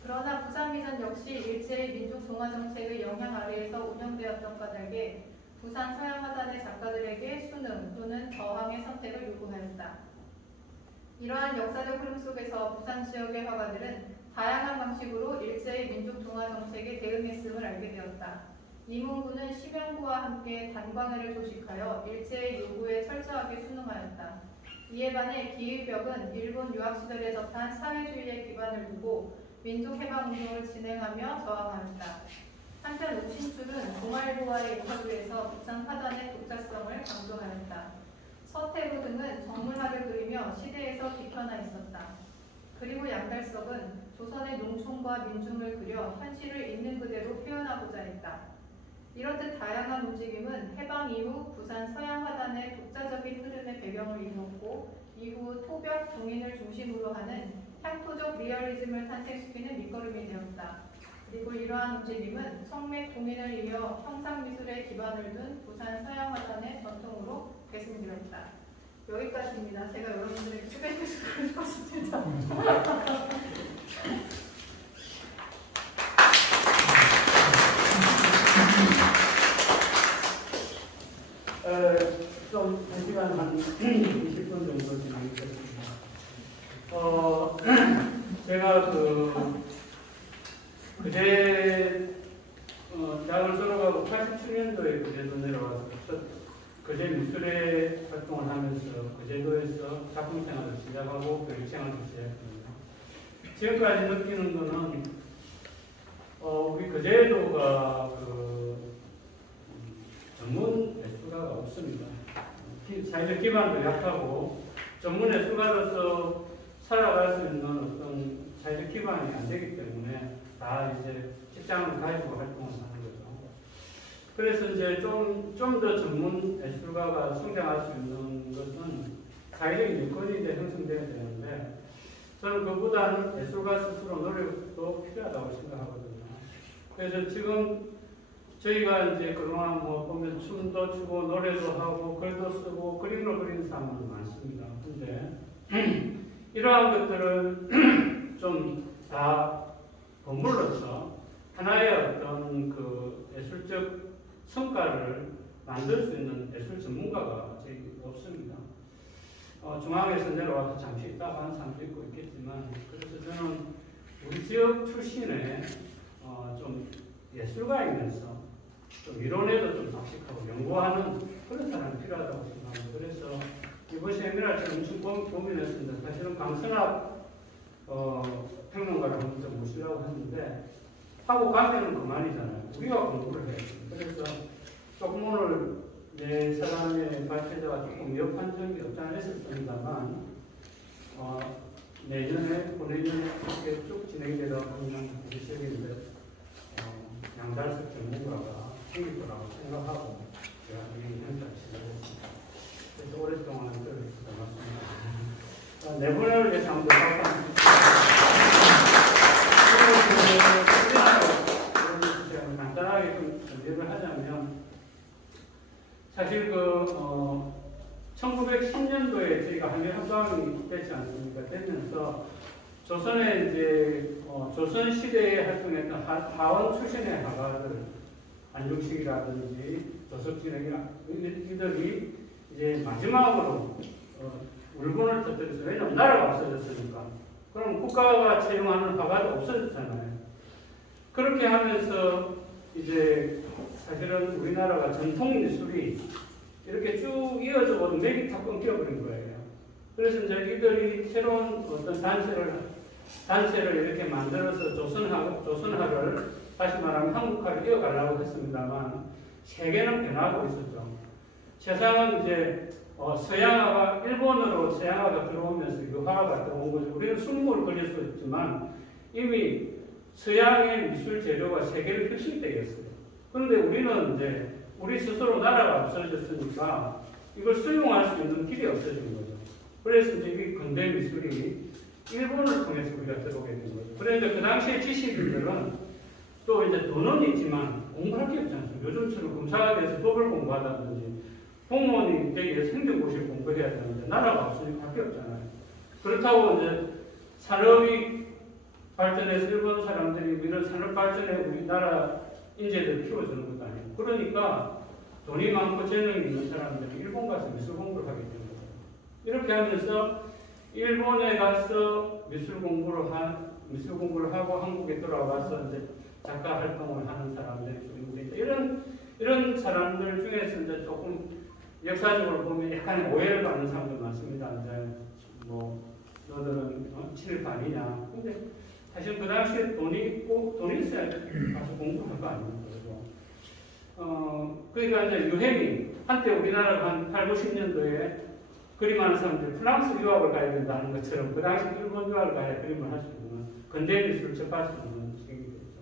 그러나 부산미전 역시 일제의 민족 동화 정책의 영향 아래에서 운영되었던 까닭에 부산 서양화단의 작가들에게 수능 또는 저항의 선택을 요구하였다. 이러한 역사적 흐름 속에서 부산 지역의 화가들은 다양한 방식으로 일제의 민족 동화 정책에 대응했음을 알게 되었다. 이문구는 심영구와 함께 단광회를 조직하여 일제의 요구에 철저하게 순응하였다. 이에 반해 기의벽은 일본 유학 시절에 접한 사회주의에 기반을 두고 민족해방운동을 진행하며 저항하였다. 한편 우신출은 동아일보와의 인터뷰에서 부산 화단의 독자성을 강조하였다. 서태로 등은 정물화를 그리며 시대에서 뒤편나 있었다. 그리고 양달석은 조선의 농촌과 민중을 그려 현실을 있는 그대로 표현하고자 했다. 이렇듯 다양한 움직임은 해방 이후 부산 서양화단의 독자적인 흐름의 배경을 이루었고 이후 토벽 동인을 중심으로 하는 향토적 리얼리즘을 탄생시키는 밑거름이 되었다. 그리고 이러한 움직임은 성맥 동인을 이어 형상미술의 기반을 둔 부산 서양화단의 전통으로 계승되었다. 여기까지입니다. 제가 여러분들에게 수고해주실 것 같습니다. 좀 1시간 한 20분 정도 진행했습니다. 제가 그제 대학을 졸업하고 87년도에 그제도 내려와서 그제 미술의 활동을 하면서 그제도에서 작품 생활을 시작하고 교육 생활을 시작합니다. 지금까지 느끼는 거는 우리 그제도가 전문 예술가가 없습니다. 사회적 기반도 약하고 전문 예술가로서 살아갈 수 있는 어떤 사회적 기반이 안 되기 때문에 다 이제 직장을 가지고 활동을 하는 거죠. 그래서 이제 좀 더 전문 예술가가 성장할 수 있는 것은 사회적인 여건이 이제 형성돼야 되는데 저는 그보다는 예술가 스스로 노력도 필요하다고 생각하거든요. 그래서 지금 저희가 이제 그동안 뭐 보면 춤도 추고 노래도 하고 글도 쓰고 그림을 그리는 사람은 많습니다. 근데 이러한 것들을 좀 다 버물러서 하나의 어떤 그 예술적 성과를 만들 수 있는 예술 전문가가 저희 없습니다. 중앙에서 내려와서 잠시 있다가 하는 사람도 있고 있겠지만, 그래서 저는 우리 지역 출신의 좀 예술가이면서 좀 이론에도 좀 박식하고 연구하는 그런 사람이 필요하다고 생각합니다. 그래서 이번 세미나를 엄청 고민했습니다. 사실은 강선학 평론가를 한번 좀 모시려고 했는데 하고 가면은 그만이잖아요. 우리가 공부를 해야 돼요. 그래서 조금 오늘 네 사람의 발표자가 조금 미흡한 점이 없지 않아 있었습니다만 내년에 이렇게 쭉 진행되다 보면 우리적인데 양달석 전문가가 생길 거라고 생각하고 제가 이 행사를 진행했습니다. 그래서 오랫동안 고맙습니다. 네 분을 예상도 간단하게 좀 정리를 하자면 사실 1910년도에 저희가 한일합방이 됐지 않습니까? 되면서 조선에 이제 조선 시대에 활동했던 하원 출신의 화가들 안중식이라든지 조석진에게 이들이 이제 마지막으로 물건을 터뜨려서 왜냐면 나라가 없어졌으니까 그럼 국가가 채용하는 화가도 없어졌잖아요. 그렇게 하면서 이제 사실은 우리나라가 전통 미술이 이렇게 쭉 이어져 오던 맥이 다 끊겨버린 거예요. 그래서 이제 이들이 새로운 어떤 단체를 이렇게 만들어서 조선화를 다시 말하면 한국화를 이어가려고 했습니다만 세계는 변하고 있었죠. 세상은 이제 서양화가 일본으로 서양화가 들어오면서 유화가 들어온 거죠. 우리는 순물을 그릴 수 있지만 이미 서양의 미술 재료가 세계를 휩쓸때였어요. 그런데 우리는 이제 우리 스스로 나라가 없어졌으니까 이걸 수용할 수 있는 길이 없어진 거죠. 그래서 이제 이 근대 미술이 일본을 통해서 우리가 들어오게 된 거죠. 그런데 그 당시에 지식인들은 또 이제 돈은 있지만 공부할 게 없지 않습니까? 요즘처럼 검사가 돼서 법을 공부하다든지 공무원이 되기 위해서 행정고시를 공부해야 되는데 나라가 없으니까 할 게 없잖아요. 그렇다고 이제 산업이 발전해서 일본 사람들이 이런 산업 발전에 우리나라 인재들 키워주는 것도 아니고 그러니까 돈이 많고 재능이 있는 사람들이 일본 가서 미술 공부를 하게 되는 거예요. 이렇게 하면서 일본에 가서 미술 공부를 하고 한국에 돌아와서 이제 작가 활동을 하는 사람들이 있는데 이런 사람들 중에서 이제 조금 역사적으로 보면 약간 오해를 받는 사람들 많습니다. 이제 뭐 너들은 친일반이냐? 근데 사실 그 당시에 돈이 있어야 가서 공부할 거 아닙니까? 그러니까 이제 유행이 한때 우리나라가 한 8, 90년도에 그림하는 사람들이 프랑스 유학을 가야 된다는 것처럼 그 당시 일본 유학을 가야 그림을 할 수 있는 근대 미술을 접할 수 있는 시기가 됐죠.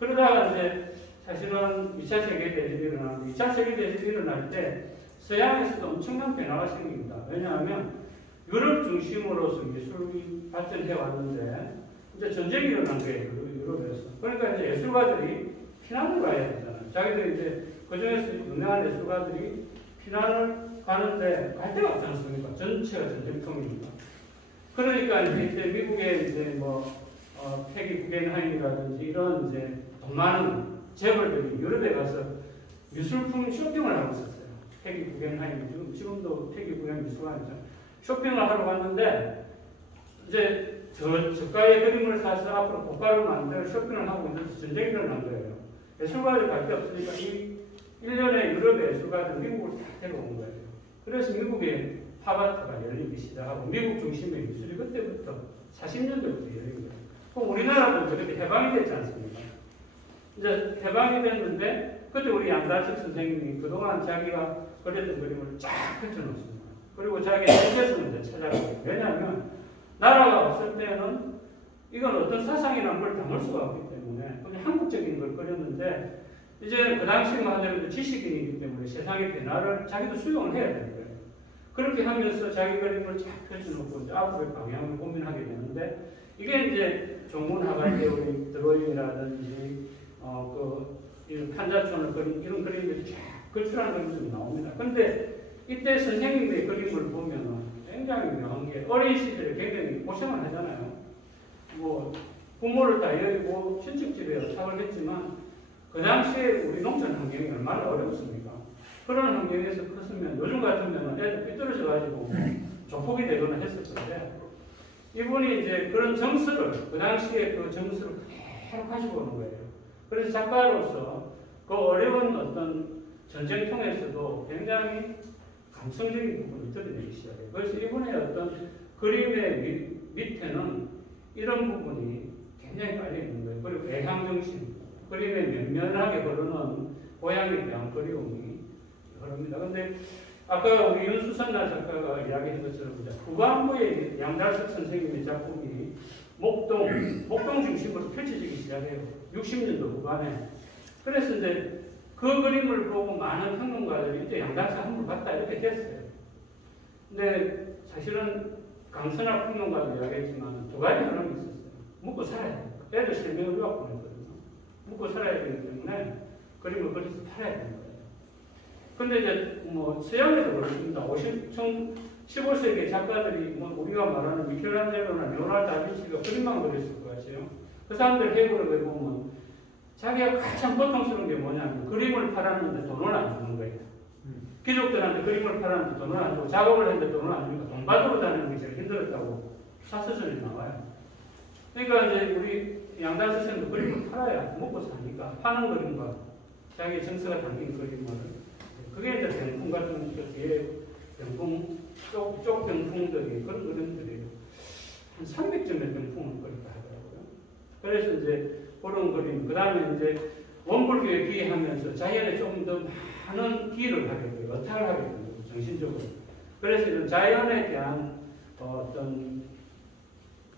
그러다가 이제 사실은 2차 세계대전이 일어나는데 2차 세계대전이 일어날 때 서양에서도 엄청난 변화가 생깁니다. 왜냐하면 유럽 중심으로서 미술이 발전해 왔는데 이제 전쟁이 일어난 거예요. 유럽에서. 그러니까 이제 예술가들이 피난을 가야 되잖아요. 자기들이 이제 그 중에서 유명한 예술가들이 피난을 가는데 갈 데가 없지 않습니까? 전체가 전쟁통이니까. 그러니까 이제 미국의 이제 패기 구겐하임이라든지 이런 이제 돈 많은 재벌들이 유럽에 가서 미술품 쇼핑을 하고 있었어요. 패기 구겐하임 지금도 패기 구겐 미술관이죠. 쇼핑을 하러 갔는데 이제 저가의 그림을 사서 앞으로 고가로 만들 쇼핑을 하고 있는데 전쟁이 일어난 거예요. 예술가들이 갈 데 없으니까 이 1년에 유럽의 예술가들 미국으로 다 데려온 거예요. 그래서 미국의 팝아트가 열리기 시작하고 미국 중심의 미술이 그때부터 40년대부터 열린 거예요. 그럼 우리나라도 그렇게 해방이 됐지 않습니까? 이제 해방이 됐는데 그때 우리 양달석 선생님이 그동안 자기가 그렸던 그림을 쫙 펼쳐놓습니다. 그리고 자기 세계에서는 이제 찾아가고 왜냐하면 나라가 없을 때는 이건 어떤 사상이라는 걸 담을 수가 없기 때문에 그냥 한국적인 걸 그렸는데 이제 그 당시만 하더라도 지식인이기 때문에 세상의 변화를 자기도 수용을 해야 되는 거예요. 그렇게 하면서 자기 그림을 쫙 펼쳐놓고 이제 앞으로의 방향을 고민하게 되는데 이게 이제 종문하갈대의 드로잉이라든지 이런 판자촌을 그린 이런 그림들이 쫙 걸출하는 그림들이 나옵니다. 근데 이때 선생님의 그림을 보면은 굉장히 묘한 게 어린 시절에 굉장히 고생을 하잖아요. 뭐 부모를 다 여의고 친척집에 사업을 했지만 그 당시에 우리 농촌 환경이 얼마나 어렵습니까? 그런 환경에서 컸으면 요즘 같으면 애들 삐뚤어져가지고 조폭이 되거나 했을 건데 이분이 이제 그런 정서를 그 당시에 그 정서를 계속 가지고 오는 거예요. 그래서 작가로서 그 어려운 어떤 전쟁통에서도 굉장히 감성적인 부분이 드러내기 시작해요. 그래서 이분의 어떤 그림의 밑에는 이런 부분이 굉장히 깔려 있는 거예요. 그리고 애향정신, 그림에 면면하게 흐르는 고향에 대한 그리움이 흐릅니다. 근데 아까 우리 윤수선나 작가가 이야기한 것처럼 후반부에 양달석 선생님의 작품이 목동 중심으로 펼쳐지기 시작해요. 60년도 후반에. 그래서 이제 그 그림을 보고 많은 평론가들이 이제 양달석 한번 봤다 이렇게 됐어요. 근데 사실은 강선학 평론가도 이야기했지만 두 가지 흐름이 있었어요. 먹고 살아야 돼요. 애들 실명을 누가 보냈거든요. 먹고 살아야 되기 때문에 그림을 그려서 팔아야 되는 거예요. 근데 이제 뭐 서양에도 그렇습니다. 15세기 작가들이 뭐 우리가 말하는 미켈란젤로나 레오나르도 다빈치가 그림만 그렸을 것 같아요. 그 사람들 해부를 해보면 자기가 가장 고통스러운 게 뭐냐면 그림을 팔았는데 돈을 안 주는 거예요. 귀족들한테 그림을 팔았는데 돈을 안 주고 작업을 했는데 돈을 안 주니까 돈 받으러 다니는 게 제일 힘들었다고 사서전에 나와요. 그러니까 이제 우리 양달 선생님도 그림을 팔아야 먹고 사니까 파는 그림과 자기 정서가 담긴 그림을 그게 이제 병풍 같은 그 뒤에 병풍 쪽 병풍들이 그런 그림들이 한 300점의 병풍을 그렸다 하더라고요. 그래서 이제 그런 그림 그 다음에 이제 원불교에 기하면서 자연에 조금 더 많은 기를 하게 돼요. 어탁을 하게 돼요. 정신적으로. 그래서 이런 자연에 대한 어떤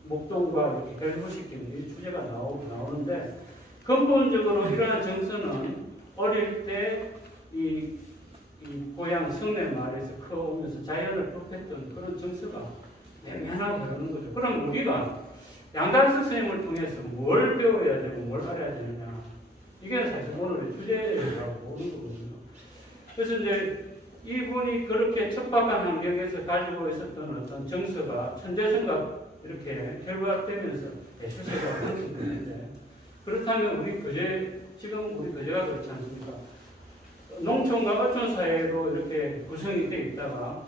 목동과 이렇게 결부시키는 이 주제가 나오는데 근본적으로 이러한 정서는 어릴 때 이 고향 성내 마을에서 커오면서 자연을 접했던 그런 정서가 내면하게 흐르는 거죠. 그럼 우리가 양달 선생님을 통해서 뭘 배워야 되고 뭘 알아야 되느냐 이게 사실 오늘의 주제라고 보는 거거든요. 그래서 이제 이분이 그렇게 척박한 환경에서 가지고 있었던 어떤 정서가 천재성과 이렇게 결합되면서 예술세가 생긴 건데 그렇다면 우리 지금 우리 거제가 그렇지 않습니까? 농촌과 어촌 사회로 이렇게 구성이 되어 있다가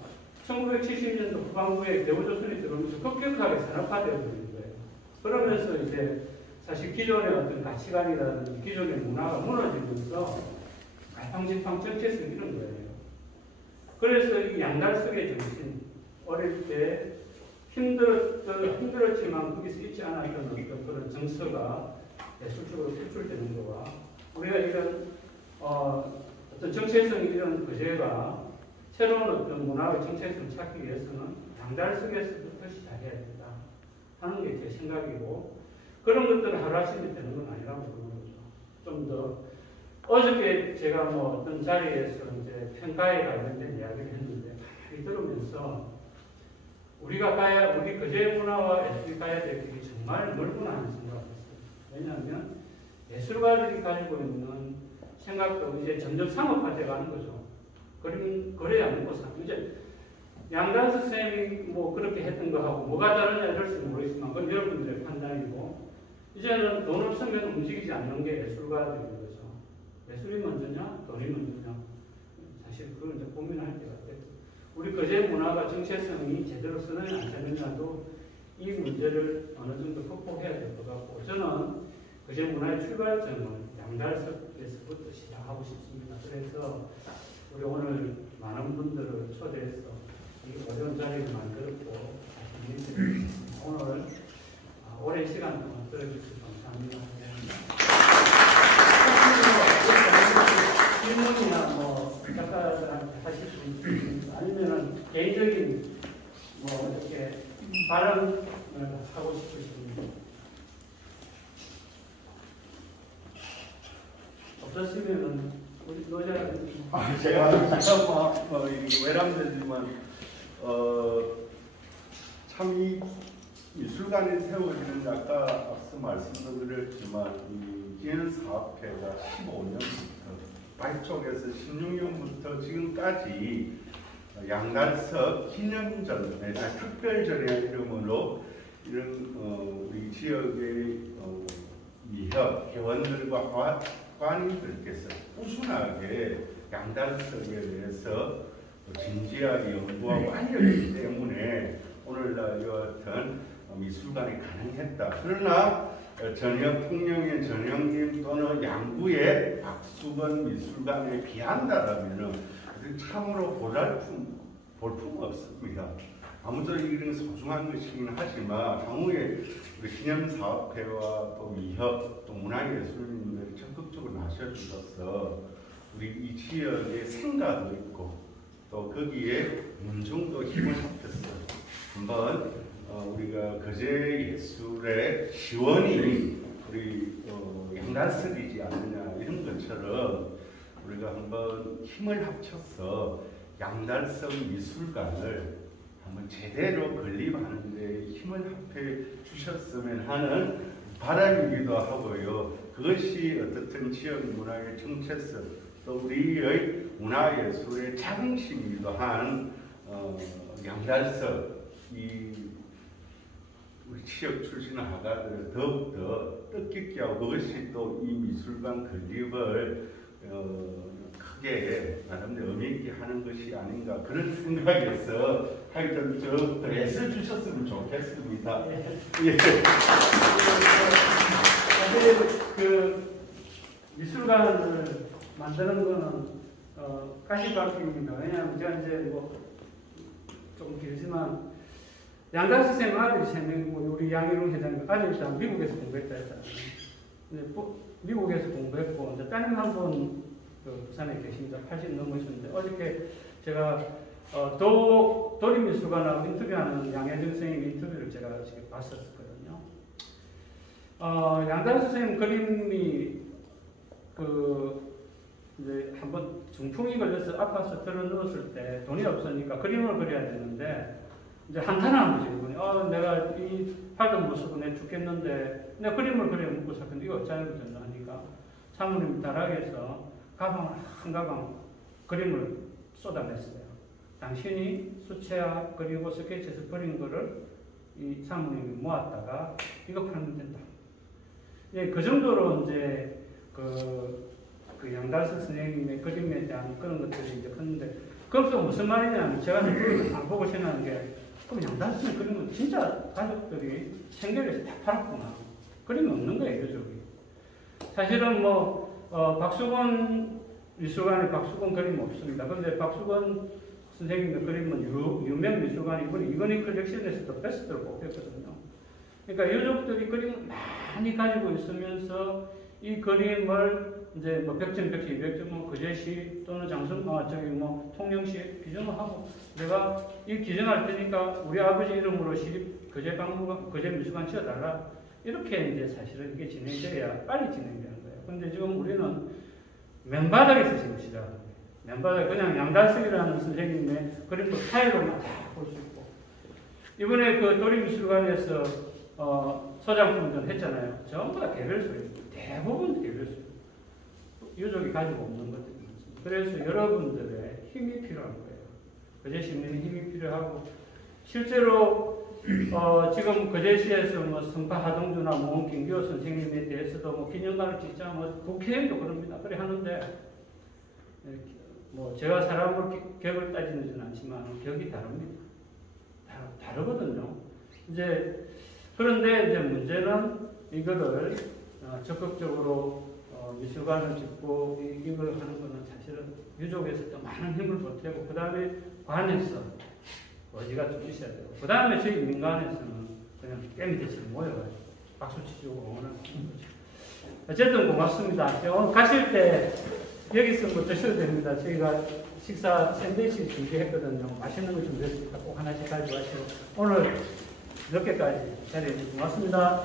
1970년도 후반부에 대우조선이 들어오면서 급격하게 산업화되어 버린 거예요. 그러면서 이제 사실 기존의 어떤 가치관이라든지 기존의 문화가 무너지면서 갈팡질팡 정체성이 이런 거예요. 그래서 이 양달석의 정신, 어릴 때 힘들었지만 거기서 잊지 않았던 어떤 그런 정서가 예술적으로 표출되는 거와 우리가 이런 어떤 정체성이 이런 거제가 새로운 어떤 문화의 정체성을 찾기 위해서는 양달석에서부터 시작해야 된다 하는 게 제 생각이고 그런 것들은 하루아침에 되는 건 아니라고 보는 거죠. 좀 더 어저께 제가 뭐 어떤 자리에서 이제 평가에 관련된 이야기를 했는데 많이 들으면서 우리가 우리 거제 문화와 예술이 가야 될 길이 정말 넓구나 하는 생각을 했어요. 왜냐하면 예술가들이 가지고 있는 생각도 이제 점점 상업화돼 가는 거죠. 그래야 먹고 사는 이제 양달 선생님이 뭐 그렇게 했던 거하고 뭐가 다르냐 이럴지는 모르겠지만 그건 여러분들의 판단이고 이제는 돈 없으면 움직이지 않는 게 예술가들인 거죠. 예술이 먼저냐 돈이 먼저냐 사실 그걸 이제 고민할 때 같아요. 우리 거제 문화가 정체성이 제대로 쓰느냐 안 쓰느냐도 이 문제를 어느 정도 극복해야 될 것 같고 저는 거제 문화의 출발점은 양달석에서부터 시작하고 싶습니다. 그래서 우리 오늘 많은 분들을 초대해서 이 어려운 자리를 만들었고 오늘 오랜 시간 동안 들어주셔서 감사합니다. 질문이나 뭐 작가들한테 하실 수 있습니다. 아니면은 개인적인 뭐 이렇게 발언을 하고 싶으신 어떠시면은 우리 노자 제가 잠깐 외람되지만 참 이 미술관이 세워지는 아까 앞서 말씀도 드렸지만 이 기현 사업회가 15년부터 발족해서 16년부터 지금까지 양달석 기념전, 특별전의 이름으로 이런 우리 지역의 미협 회원들과 관인들께서 꾸준하게 양달석에 대해서 진지하게 연구하고 알려주기 때문에 오늘날 이와 같은 미술관이 가능했다. 그러나 전역 풍령의 전형님 또는 양구의 박수건 미술관에 비한다라면은 참으로 볼품 없습니다. 아무쪼록 이런 소중한 것이긴 하지만 향후에 우리 기념사업회와 또 미협 또 문화예술인들이 적극적으로 나서주셔서 우리 이 지역의 생가도 있고 또 거기에 민중도 힘을 합쳐서 한번 우리가 거제 예술의 시원이 우리 양달석이지 않느냐 이런 것처럼 우리가 한번 힘을 합쳐서 양달석 미술관을 한번 제대로 건립하는 데 힘을 합해 주셨으면 하는 바람이기도 하고요. 그것이 어떻든 지역 문화의 정체성 또 우리의 문화예술의 자긍심이기도 한 양달석 이 우리 지역 출신 화가들을 더욱더 뜻깊게 하고 그것이 또 이 미술관 건립을 크게 나름대로 의미 있게 하는 것이 아닌가 그런 생각에서 하여튼 좀 더 애써 주셨으면 좋겠습니다. 예. 사실 그 미술관을 만드는 거는 가시밭길입니다. 왜냐하면 제가 이제 뭐 조금 길지만 양달 선생님 아들이 3명이고 우리 양일웅 회장님 아들이 다 미국에서 공부했다 했잖아요. 근데 미국에서 공부했고 이제 따님 한 분 부산에 계십니다. 80 넘으셨는데 어저께 제가 도림미술관하고 인터뷰하는 양혜정 선생님 인터뷰를 제가 지금 봤었거든요. 양달 선생님 그림이 이제 한번 중풍이 걸려서 아파서 들어 누웠을 때 돈이 없으니까 그림을 그려야 되는데 이제 한탄한 거지. 그분이 내가 이 팔도 못 쓰고 내 죽겠는데 내가 그림을 그려 먹고 살건데 이거 어쩌면 된다 하니까 사모님 다락에서 가방을 한 가방 그림을 쏟아냈어요. 당신이 수채화 그리고 스케치에서 그린 거를 이 사모님이 모았다가 이거 팔면 된다. 예, 그 정도로 이제 그 양달석 선생님의 그림에 대한 그런 것들이 이제 컸는데, 그것도 무슨 말이냐면, 제가 그걸 안 보고 생각하는 게, 그럼 양달석 그림은 진짜 가족들이 생계에서 다 팔았구나. 그림이 없는 거예요, 저기. 사실은 박수건 미술관에 박수건 그림 없습니다. 그런데 박수건 선생님의 그림은 유명 미술관이고, 이건희 컬렉션에서도 베스트로 뽑혔거든요. 그러니까 유족들이 그림을 많이 가지고 있으면서 이 그림을 이제 벽점, 200점, 거제시 또는 통영시 기증을 하고, 내가 이 기증할 테니까 우리 아버지 이름으로 시립 거제 미술관 지어달라. 이렇게 이제 사실은 이게 진행돼야 빨리 진행되는 거예요. 근데 지금 우리는 맨바닥에서 지금 시작합니다. 맨바닥에 그냥 양달석이라는 선생님의 그림도 타일로만 다 볼 수 있고, 이번에 그 도림미술관에서 소장품전 했잖아요. 전부 다 개별소입니다. 대부분 개별소입니다. 유족이 가지고 없는 것들이 많습니다. 그래서 여러분들의 힘이 필요한 거예요. 거제시민의 힘이 필요하고, 실제로 지금 거제시에서 성파 하동주나 김기호 선생님에 대해서도 기념관을 짓자, 국회의원도 그럽니다. 그래 하는데, 제가 사람을 격을 따지는 않지만 격이 다릅니다. 다르거든요. 그런데 문제는 이거를 적극적으로 미술관을 짓고 이걸 하는 것은 사실은 유족에서 또 많은 힘을 보태고, 그 다음에 관에서 의지가 좀 있어야 되고, 그 다음에 저희 민간에서는 그냥 깨미대처럼 모여가지고 박수치주고 응원하는 거죠. 어쨌든 고맙습니다. 오늘 가실 때 여기서 드셔도 됩니다. 저희가 식사 샌드위치 준비했거든요. 맛있는 거 준비했으니까 꼭 하나씩 가져가시고, 오늘 늦게까지 자리해 주셔서 고맙습니다.